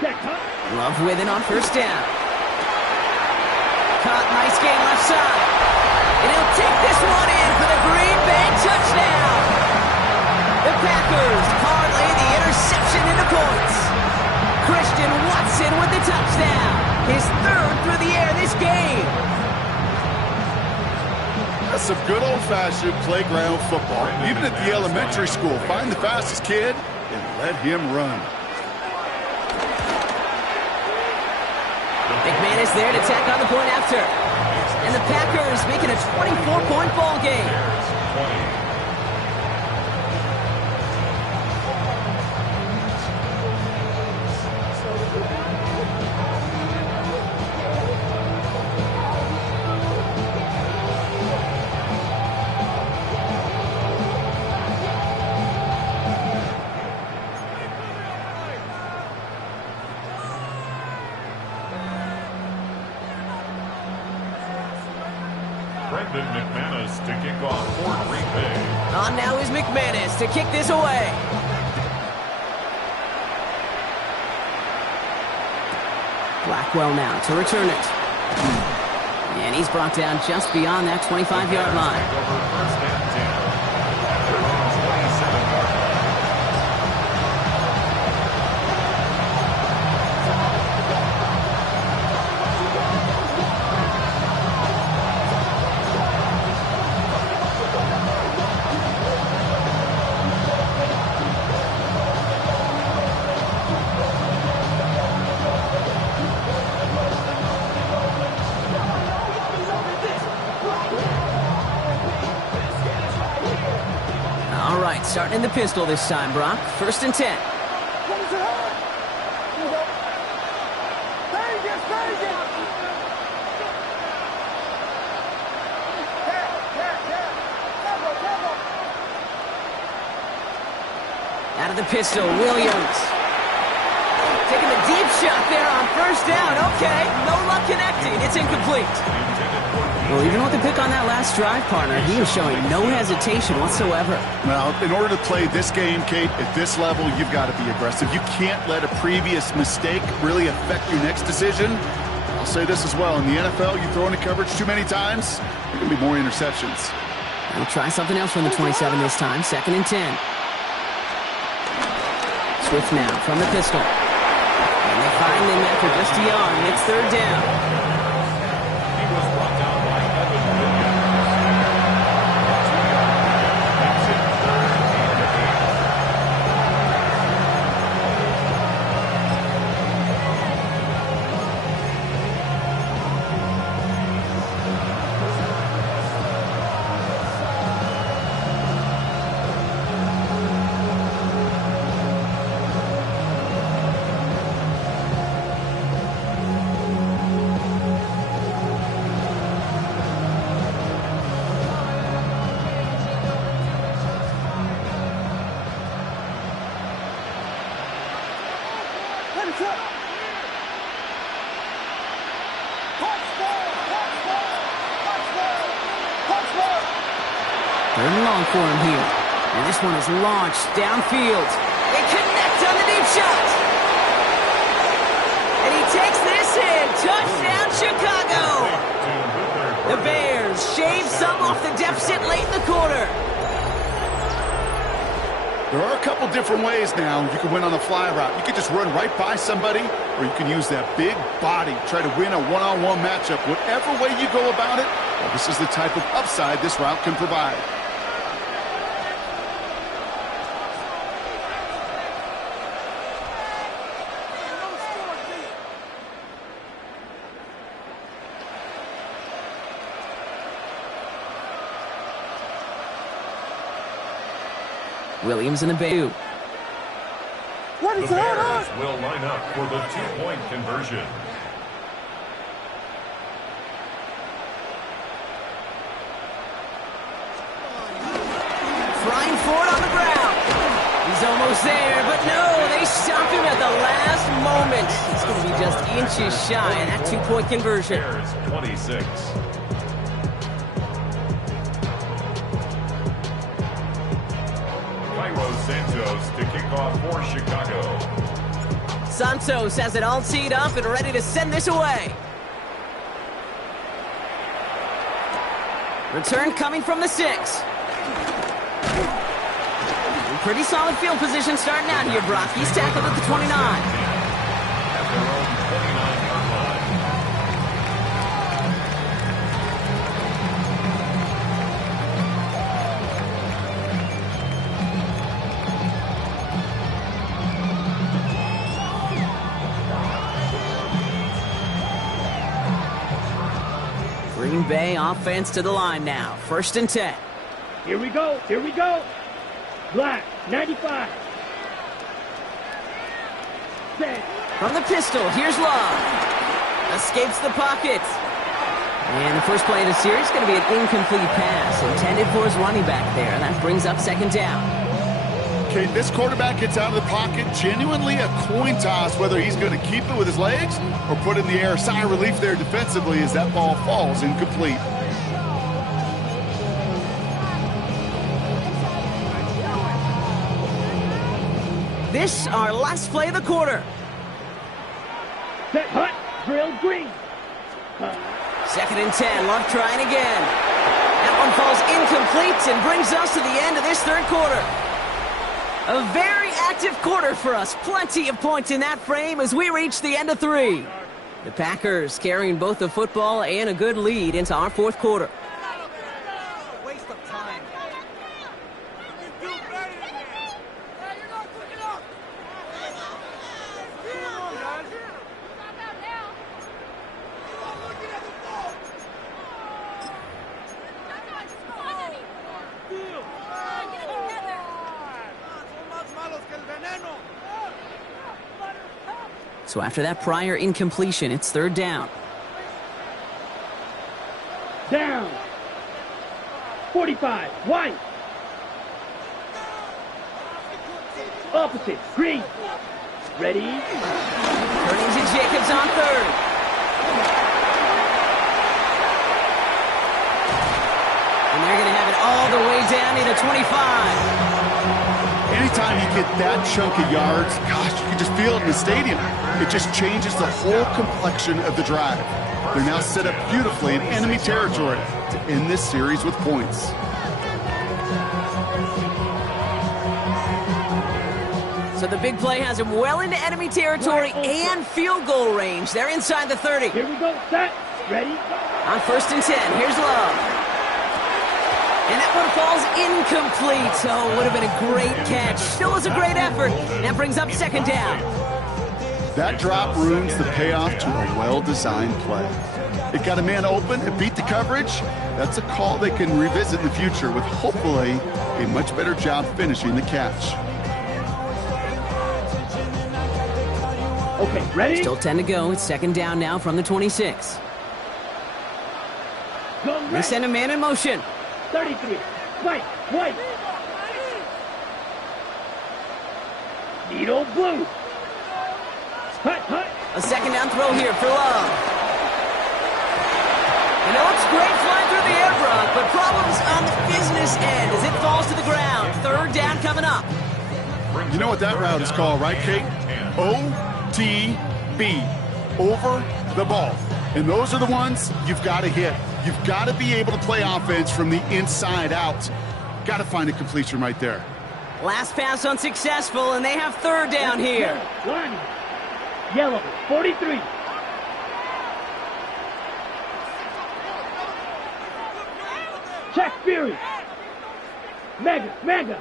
Check, huh? Love with it on 1st down. Caught, nice game left side. And he'll take this one in for the Green Bay touchdown. The Packers parlay the interception into points. Christian Watson with the touchdown. His 3rd through the air this game. That's some good old-fashioned playground football. Even at the elementary school, find the fastest kid and let him run. McManus there to tack on the point after. And the Packers making a 24-point ball game. Brendan McManus to kick off for Green Bay. On now is McManus to kick this away. Blackwell now to return it. And he's brought down just beyond that 25-yard line. Over 1st and 10. At their own 27-yard line. Starting in the pistol this time, Brock. 1st and 10. Out of the pistol, Williams. Taking the deep shot there on 1st down. Okay, no luck connecting. It's incomplete. Well, even with the pick on that last drive, partner, he was showing no hesitation whatsoever. Well, in order to play this game, Kate, at this level, you've got to be aggressive. You can't let a previous mistake really affect your next decision. I'll say this as well. In the NFL, you throw into coverage too many times, there can be more interceptions. We'll try something else from the 27 this time. 2nd and 10. Swift now from the pistol. And they find him after just a yard, and it's 3rd down. He was brought down by Evan Williams. Makes it 3rd and 8. Third and long for him here. And this one is launched downfield. They connect on the deep shot. And he takes this in. Touchdown, Chicago. The Bears shave some off the deficit late in the quarter. There are a couple different ways now you can win on a fly route. You can just run right by somebody, or you can use that big body, try to win a one-on-one matchup. Whatever way you go about it, well, this is the type of upside this route can provide. Williams in the bay. The Bears will line up for the two-point conversion. Flying forward on the ground. He's almost there, but no, they stop him at the last moment. He's going to be just inches shy of that two-point conversion. Bears 26. Santos to kick off for Chicago. Santos has it all teed up and ready to send this away. Return coming from the 6. Pretty solid field position starting out here, Brock. He's tackled at the 29. At their own 29-yard line. Green Bay offense to the line now. 1st and 10. Here we go. Here we go. Black, 95. Set. From the pistol, here's Love. Escapes the pocket. And the first play of the series is going to be an incomplete pass intended for his running back there. And that brings up 2nd down. Okay, this quarterback gets out of the pocket, genuinely a coin toss whether he's going to keep it with his legs or put it in the air. Sigh of relief there defensively as that ball falls incomplete. This, our last play of the quarter. Set, hut, drill, green. 2nd and 10, Love trying again. That one falls incomplete and brings us to the end of this 3rd quarter. A very active quarter for us. Plenty of points in that frame as we reach the end of 3. The Packers carrying both the football and a good lead into our 4th quarter. Waste of time. So after that prior incompletion, it's 3rd down. Down. 45, white. Opposite, green. Ready? Turning to Jacobs on 3rd. And they're going to have it all the way down to the 25. Anytime you get that chunk of yards, gosh, you can just feel it in the stadium. It just changes the whole complexion of the drive. They're now set up beautifully in enemy territory to end this series with points. So the big play has him well into enemy territory and field goal range. They're inside the 30. Here we go, set, ready? On 1st and 10, here's Love. And that one falls incomplete. Oh, would have been a great catch. Still was a great effort. That brings up 2nd down. That drop ruins the payoff to a well-designed play. It got a man open, it beat the coverage. That's a call they can revisit in the future with hopefully a much better job finishing the catch. Okay, ready? Still 10 to go. It's 2nd down now from the 26. Go They red. send a man in motion. 33, white, white. Needle blue. A second down throw here for Love. And it looks great flying through the air, Brock, but problems on the business end as it falls to the ground. Third down coming up. You know what that route is called, right, Kate? OTB. Over the ball. And those are the ones you've got to hit. You've got to be able to play offense from the inside out. Got to find a completion right there. Last pass unsuccessful, and they have third down here. Line. Yellow, 43. Check Fury. Mega.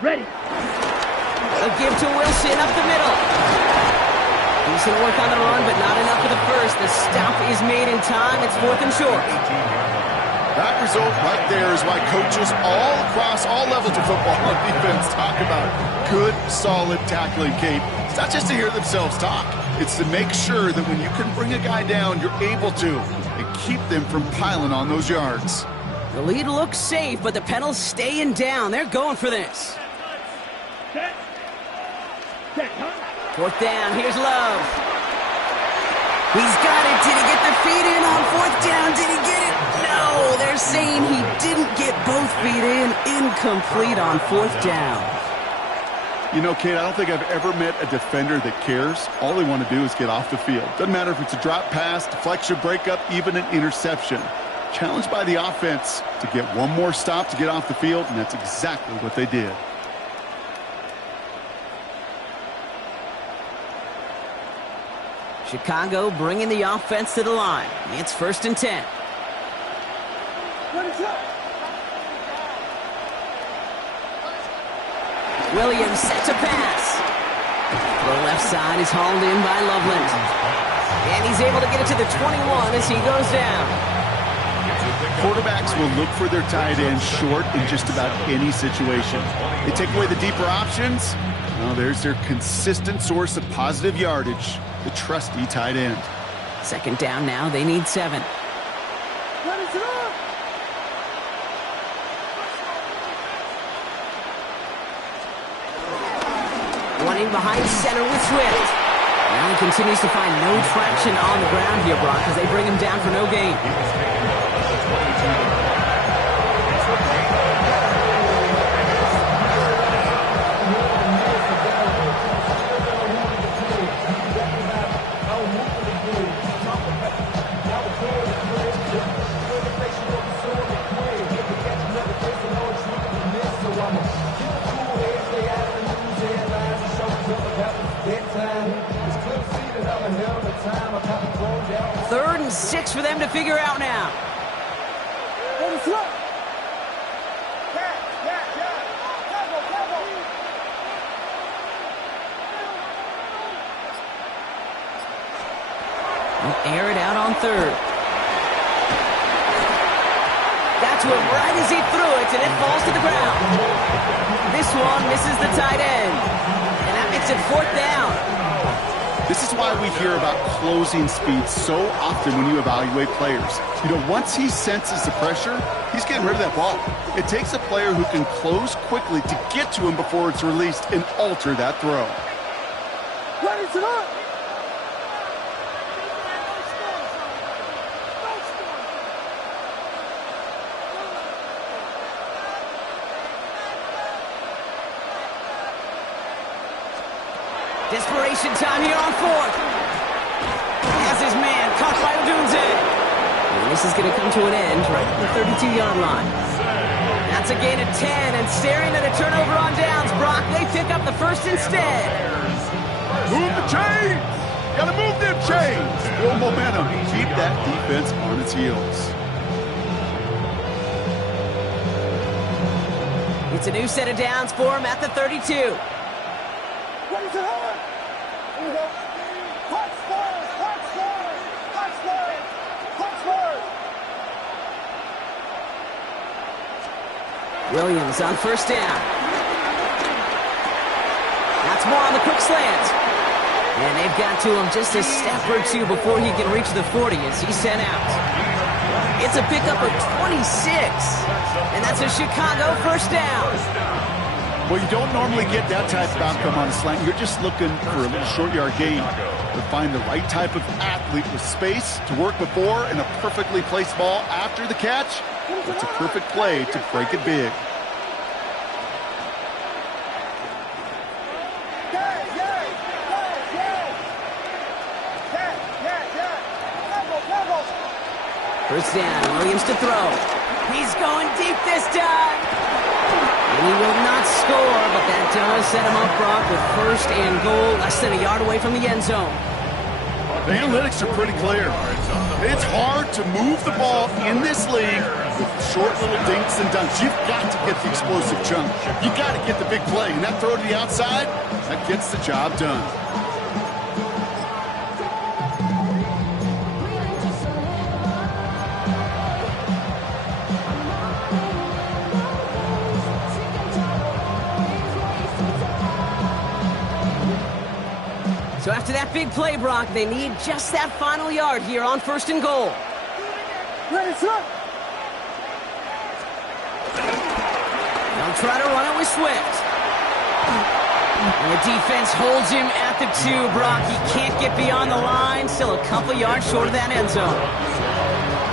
Ready. A give to Wilson up the middle. He's going to work on the run, but not enough for the first. The stop is made in time. It's 4th and short. That result right there is why coaches all across all levels of football on defense talk about good, solid tackling, Kate. It's not just to hear themselves talk. It's to make sure that when you can bring a guy down, you're able to, and keep them from piling on those yards. The lead looks safe, but the Penals staying down. They're going for this. Set, 4th down. Here's Love. He's got it. Did he get the feet in on 4th down? Did he get it? No. They're saying he didn't get both feet in. Incomplete on 4th down. You know, Kate, I don't think I've ever met a defender that cares. All they want to do is get off the field. Doesn't matter if it's a drop pass, deflection, breakup, even an interception. Challenged by the offense to get one more stop to get off the field, and that's exactly what they did. Chicago bringing the offense to the line. It's 1st and 10. Williams set to pass. The left side is hauled in by Loveland. And he's able to get it to the 21 as he goes down. Quarterbacks will look for their tight end short in just about any situation. They take away the deeper options. Well, there's their consistent source of positive yardage, the trusty tight end. 2nd down now. They need 7. Running behind center with Swift. Now he continues to find no traction on the ground here, Brock, as they bring him down for no gain. Third and 6 for them to figure out now. They'll air it out on 3rd. Got to him right as he threw it, and it falls to the ground. This one misses the tight end, and that makes it 4th down. This is why we hear about closing speed so often when you evaluate players. You know, once he senses the pressure, he's getting rid of that ball. It takes a player who can close quickly to get to him before it's released and alter that throw. Desperation time here on 4th. Has his man caught by Odunze. And this is going to come to an end right at the 32-yard line. That's a gain of 10, and staring at a turnover on downs, Brock, they pick up the first instead. Move the chains! Gotta move them chains! Build momentum. Keep that defense on its heels. It's a new set of downs for him at the 32. Williams on 1st down. That's more on the quick slant. And they've got to him just a step or two before he can reach the 40 as he's sent out. It's a pickup of 26. And that's a Chicago 1st down. Well, you don't normally get that type of outcome on a slant. You're just looking for a little short yard gain. To find the right type of athlete with space to work before and a perfectly placed ball after the catch. It's a perfect play to break it big. First down, Williams to throw. He's going deep this time. And he will not score, but that does set him up, Brock, with first and goal, less than a yard away from the end zone. The analytics are pretty clear. It's hard to move the ball in this league with short little dinks and dunks. You've got to get the explosive chunk. You've got to get the big play. And that throw to the outside, that gets the job done. So after that big play, Brock, they need just that final yard here on first and goal. They'll try to run it with Swift. And the defense holds him at the 2, Brock. He can't get beyond the line. Still a couple yards short of that end zone.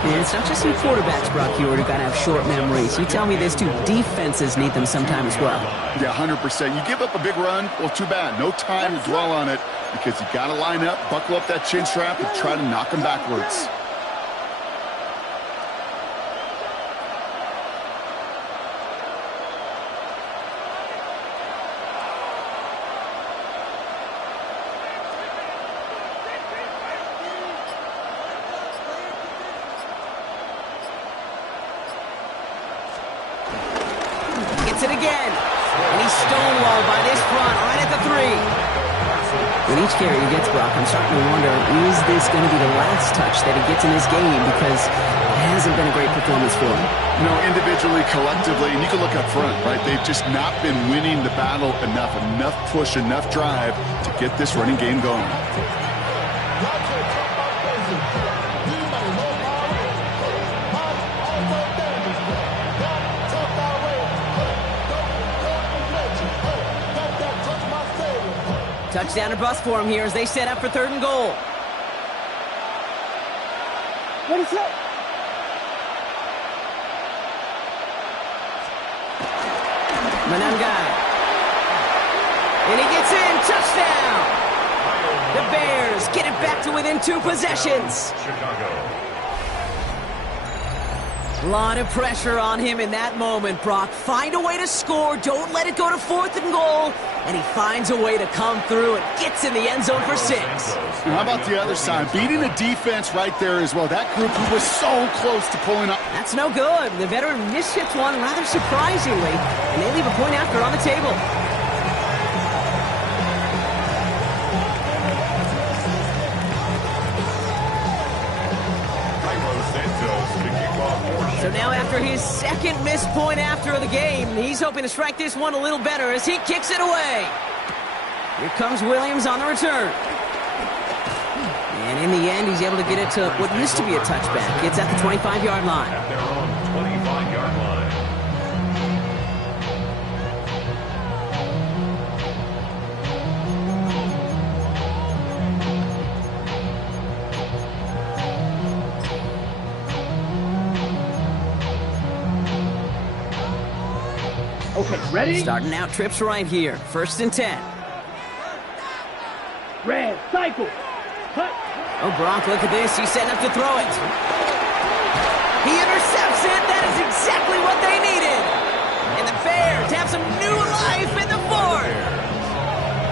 And it's not just some quarterbacks, Brock Huard, who got to have short memories. You tell me this too, defenses need them sometime as well. Yeah, 100%. You give up a big run, well, too bad. No time to dwell on it because you got to line up, buckle up that chin strap, and try to knock them backwards. It again, and he's stonewalled by this front right at the 3. With each carry he gets, Brock, I'm starting to wonder, is this going to be the last touch that he gets in this game, because it hasn't been a great performance for him. You know, individually, collectively, and you can look up front, right? They've just not been winning the battle enough push, enough drive to get this running game going. Touchdown or bust for him here as they set up for third and goal. What is it? Manangai. And he gets in. Touchdown. The Bears get it back to within 2 possessions. Chicago. A lot of pressure on him in that moment, Brock. Find a way to score. Don't let it go to fourth and goal. And he finds a way to come through and gets in the end zone for 6. And how about the other side? Beating the defense right there as well. That group who was so close to pulling up. That's no good. The veteran mishits one rather surprisingly, and they leave a point after on the table. So now after his second missed point after the game, he's hoping to strike this one a little better as he kicks it away. Here comes Williams on the return. And in the end, he's able to get it to what used to be a touchback. It's at the 25-yard line. At their own 25-yard line. Okay, ready? Starting out trips right here. First and 10. Red, cycle. Cut. Oh, Brock, look at this. He's setting up to throw it. He intercepts it. That is exactly what they needed. And the Bears have some new life in the 4th.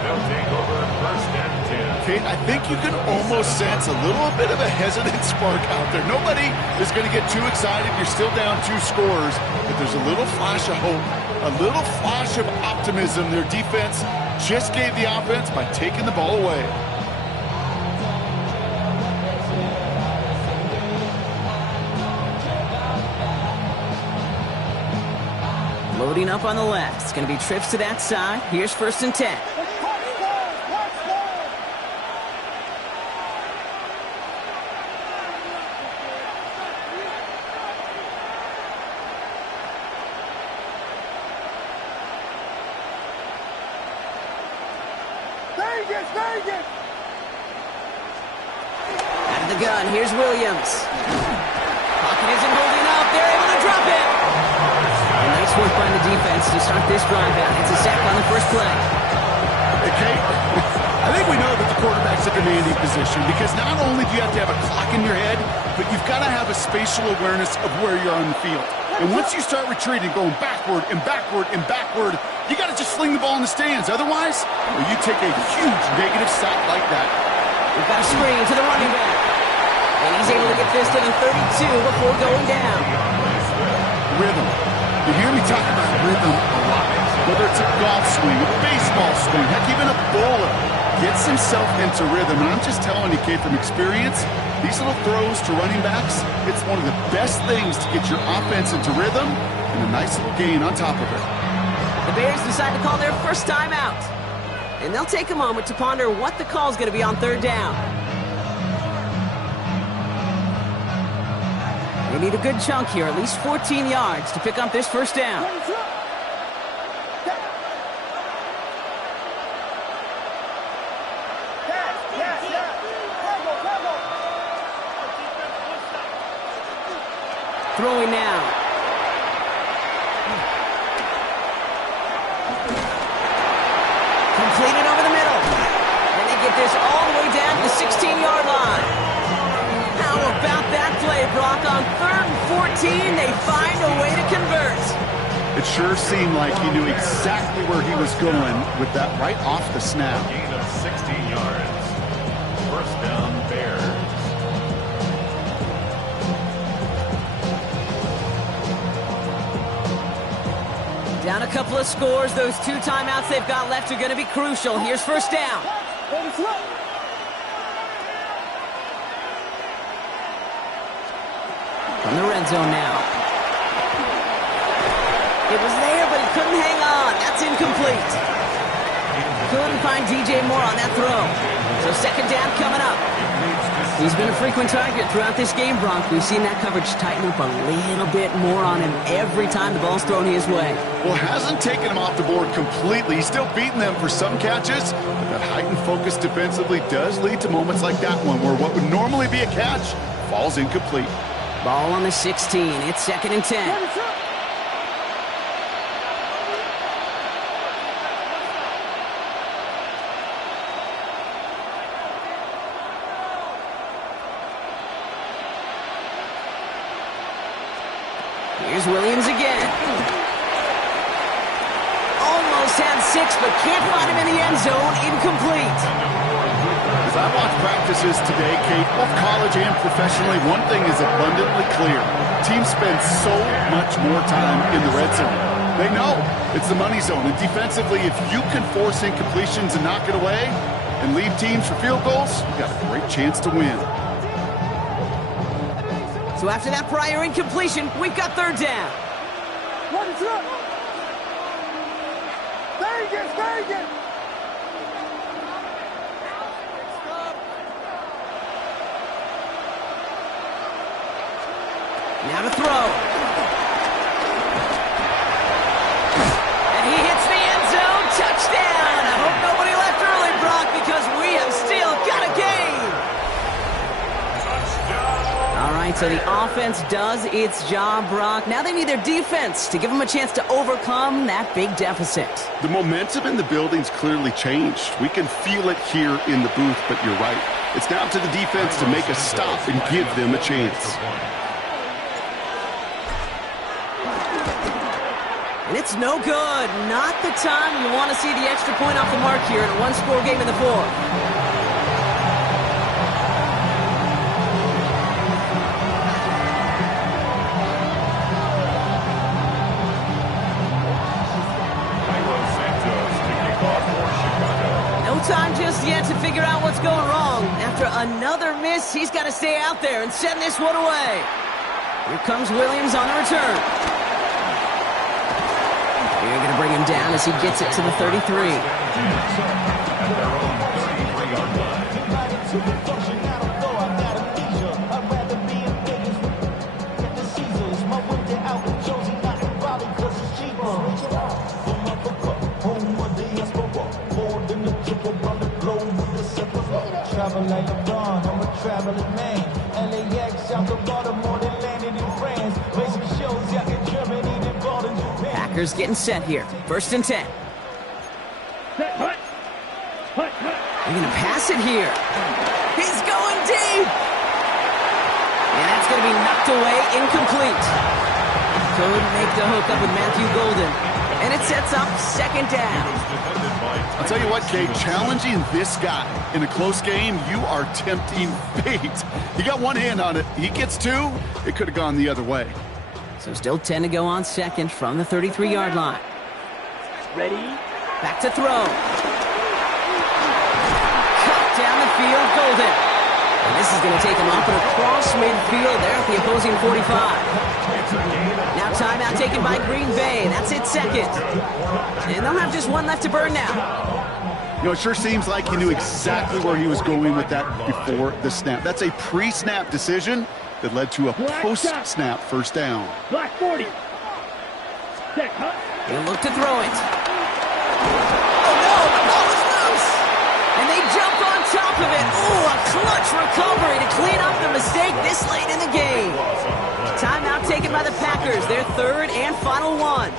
They'll take over first and 10. Kate, I think you can almost sense a little bit of a hesitant spark out there. Nobody is going to get too excited. You're still down 2 scores, but there's a little flash of hope, a little flash of optimism. Their defense just gave the offense by taking the ball away. Loading up on the left. It's going to be trips to that side. Here's first and 10. Out of the gun, here's Williams. Pocket isn't holding up. They're able to drop it. A nice work by the defense to start this drive out. It's a sack on the first play. Hey, Kate, I think we know that the quarterback's a demanding position because not only do you have to have a clock in your head, but you've got to have a spatial awareness of where you're on the field. And once you start retreating, going backward and backward and backward, you got to just fling the ball in the stands. Otherwise, well, you take a huge negative sack like that. We've got a screen to the running back. And he's able to get this to the 32 before going down. Rhythm. You hear me talk about rhythm a lot. Whether it's a golf swing, a baseball swing, heck, even a bowler gets himself into rhythm. And I'm just telling you, kid, from experience, these little throws to running backs, it's one of the best things to get your offense into rhythm and a nice little gain on top of it. The Bears decide to call their first time out. And they'll take a moment to ponder what the call is going to be on third down. They need a good chunk here, at least 14 yards to pick up this first down. Throwing now. Completed over the middle. And they get this all the way down to the 16-yard line. How about that play, Brock? On 3rd and 14, they find a way to convert. It sure seemed like he knew exactly where he was going with that right off the snap. Gain of 16 yards. First down, Bears. Down a couple of scores. Those 2 timeouts they've got left are going to be crucial. Here's first down. From the red zone now. It was there, but he couldn't hang on. That's incomplete. Couldn't find DJ Moore on that throw. So second down coming up. He's been a frequent target throughout this game, Brock. We've seen that coverage tighten up a little bit more on him every time the ball's thrown his way. Well, hasn't taken him off the board completely. He's still beating them for some catches, but that heightened focus defensively does lead to moments like that one where what would normally be a catch falls incomplete. Ball on the 16. It's 2nd and 10. Here's Williams again. Almost had 6, but can't find him in the end zone. Incomplete. As I watch practices today, Kate, both college and professionally, one thing is abundantly clear. Teams spend so much more time in the red zone. They know it's the money zone. And defensively, if you can force incompletions and knock it away and lead teams for field goals, you've got a great chance to win. So after that prior incompletion, we've got third down. Now to throw. And he hits the end zone. Touchdown. I hope nobody left early, Brock, because we have still got a game. All right, so the offense does its job, Brock. Now they need their defense to give them a chance to overcome that big deficit. The momentum in the building's clearly changed. We can feel it here in the booth, but you're right. It's down to the defense to make a stop and give them a chance. And it's no good. Not the time you want to see the extra point off the mark here in a one-score game in the 4th. Time just yet to figure out what's going wrong. After another miss, he's got to stay out there and send this one away. Here comes Williams on the return. They're going to bring him down as he gets it to the 33. Maryland, Maine, LAX, out to Baltimore, they landed in France. Basic shows out in Germany, then bought in Japan. Packers getting set here. 1st and 10. Set, hut. Hut, hut. They're going to pass it here. He's going deep. And that's going to be knocked away, incomplete. Couldn't make the hook up with Matthew Golden. And it sets up 2nd down. I'll tell you what, Kate, challenging this guy in a close game, you are tempting fate. He got one hand on it. He gets 2. It could have gone the other way. So still 10 to go on 2nd from the 33-yard line. Ready? Back to throw. Cut down the field, Golden. And this is going to take him up and across midfield there at the opposing 45. Now timeout taken by Green Bay. That's it, 2nd. And they'll have just 1 left to burn now. You know, it sure seems like he knew exactly where he was going with that before the snap. That's a pre-snap decision that led to a post-snap 1st down. Black 40. Set, hut. He'll look to throw it. Oh no, the ball is loose. And they jump on top of it. Ooh, a clutch recovery to clean up the mistake this late in the game. Timeout taken by the Packers, their 3rd and final one.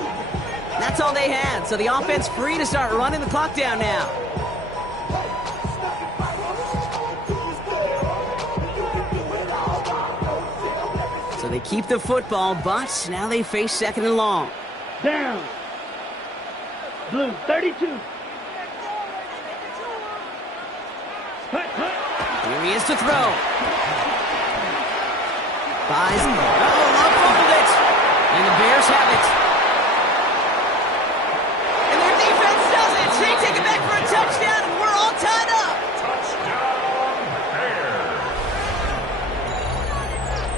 That's all they had, so the offense free to start running the clock down now. So they keep the football, but now they face 2nd and long. Down. Blue 32. Hut, hut. Here he is to throw. Buys. Oh, fumbled it. And the Bears have it. And their defense does it. They take it back for a touchdown, and we're all tied up. Touchdown,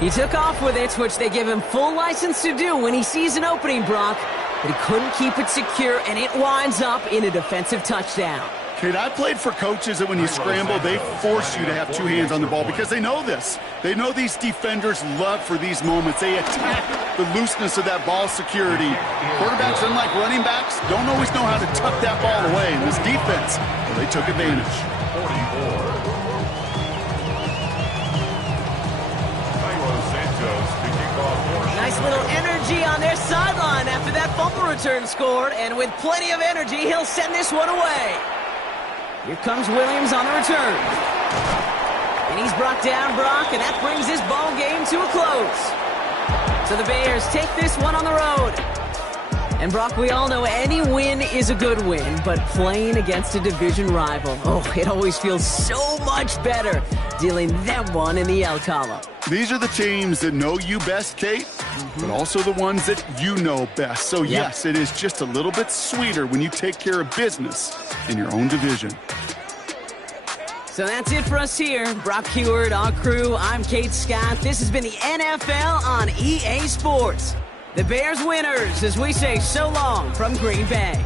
Bears. He took off with it, which they give him full license to do when he sees an opening, Brock. But he couldn't keep it secure, and it winds up in a defensive touchdown. Kate, I played for coaches that when you scramble, they force you to have 2 hands on the ball because they know this. They know these defenders love for these moments. They attack the looseness of that ball security. Quarterbacks, unlike running backs, don't always know how to tuck that ball away. In this defense, well, they took advantage. 44. Nice little energy on their sideline after that fumble return scored, and with plenty of energy, he'll send this one away. Here comes Williams on the return. And he's brought down, Brock, and that brings this ball game to a close. So the Bears take this one on the road. And Brock, we all know any win is a good win, but playing against a division rival, oh, it always feels so much better dealing them one in the L column. These are the teams that know you best, Kate, but also the ones that you know best. So, yes, it is just a little bit sweeter when you take care of business in your own division. So that's it for us here. Brock Huard, our crew, I'm Kate Scott. This has been the NFL on EA Sports. The Bears winners as we say so long from Green Bay.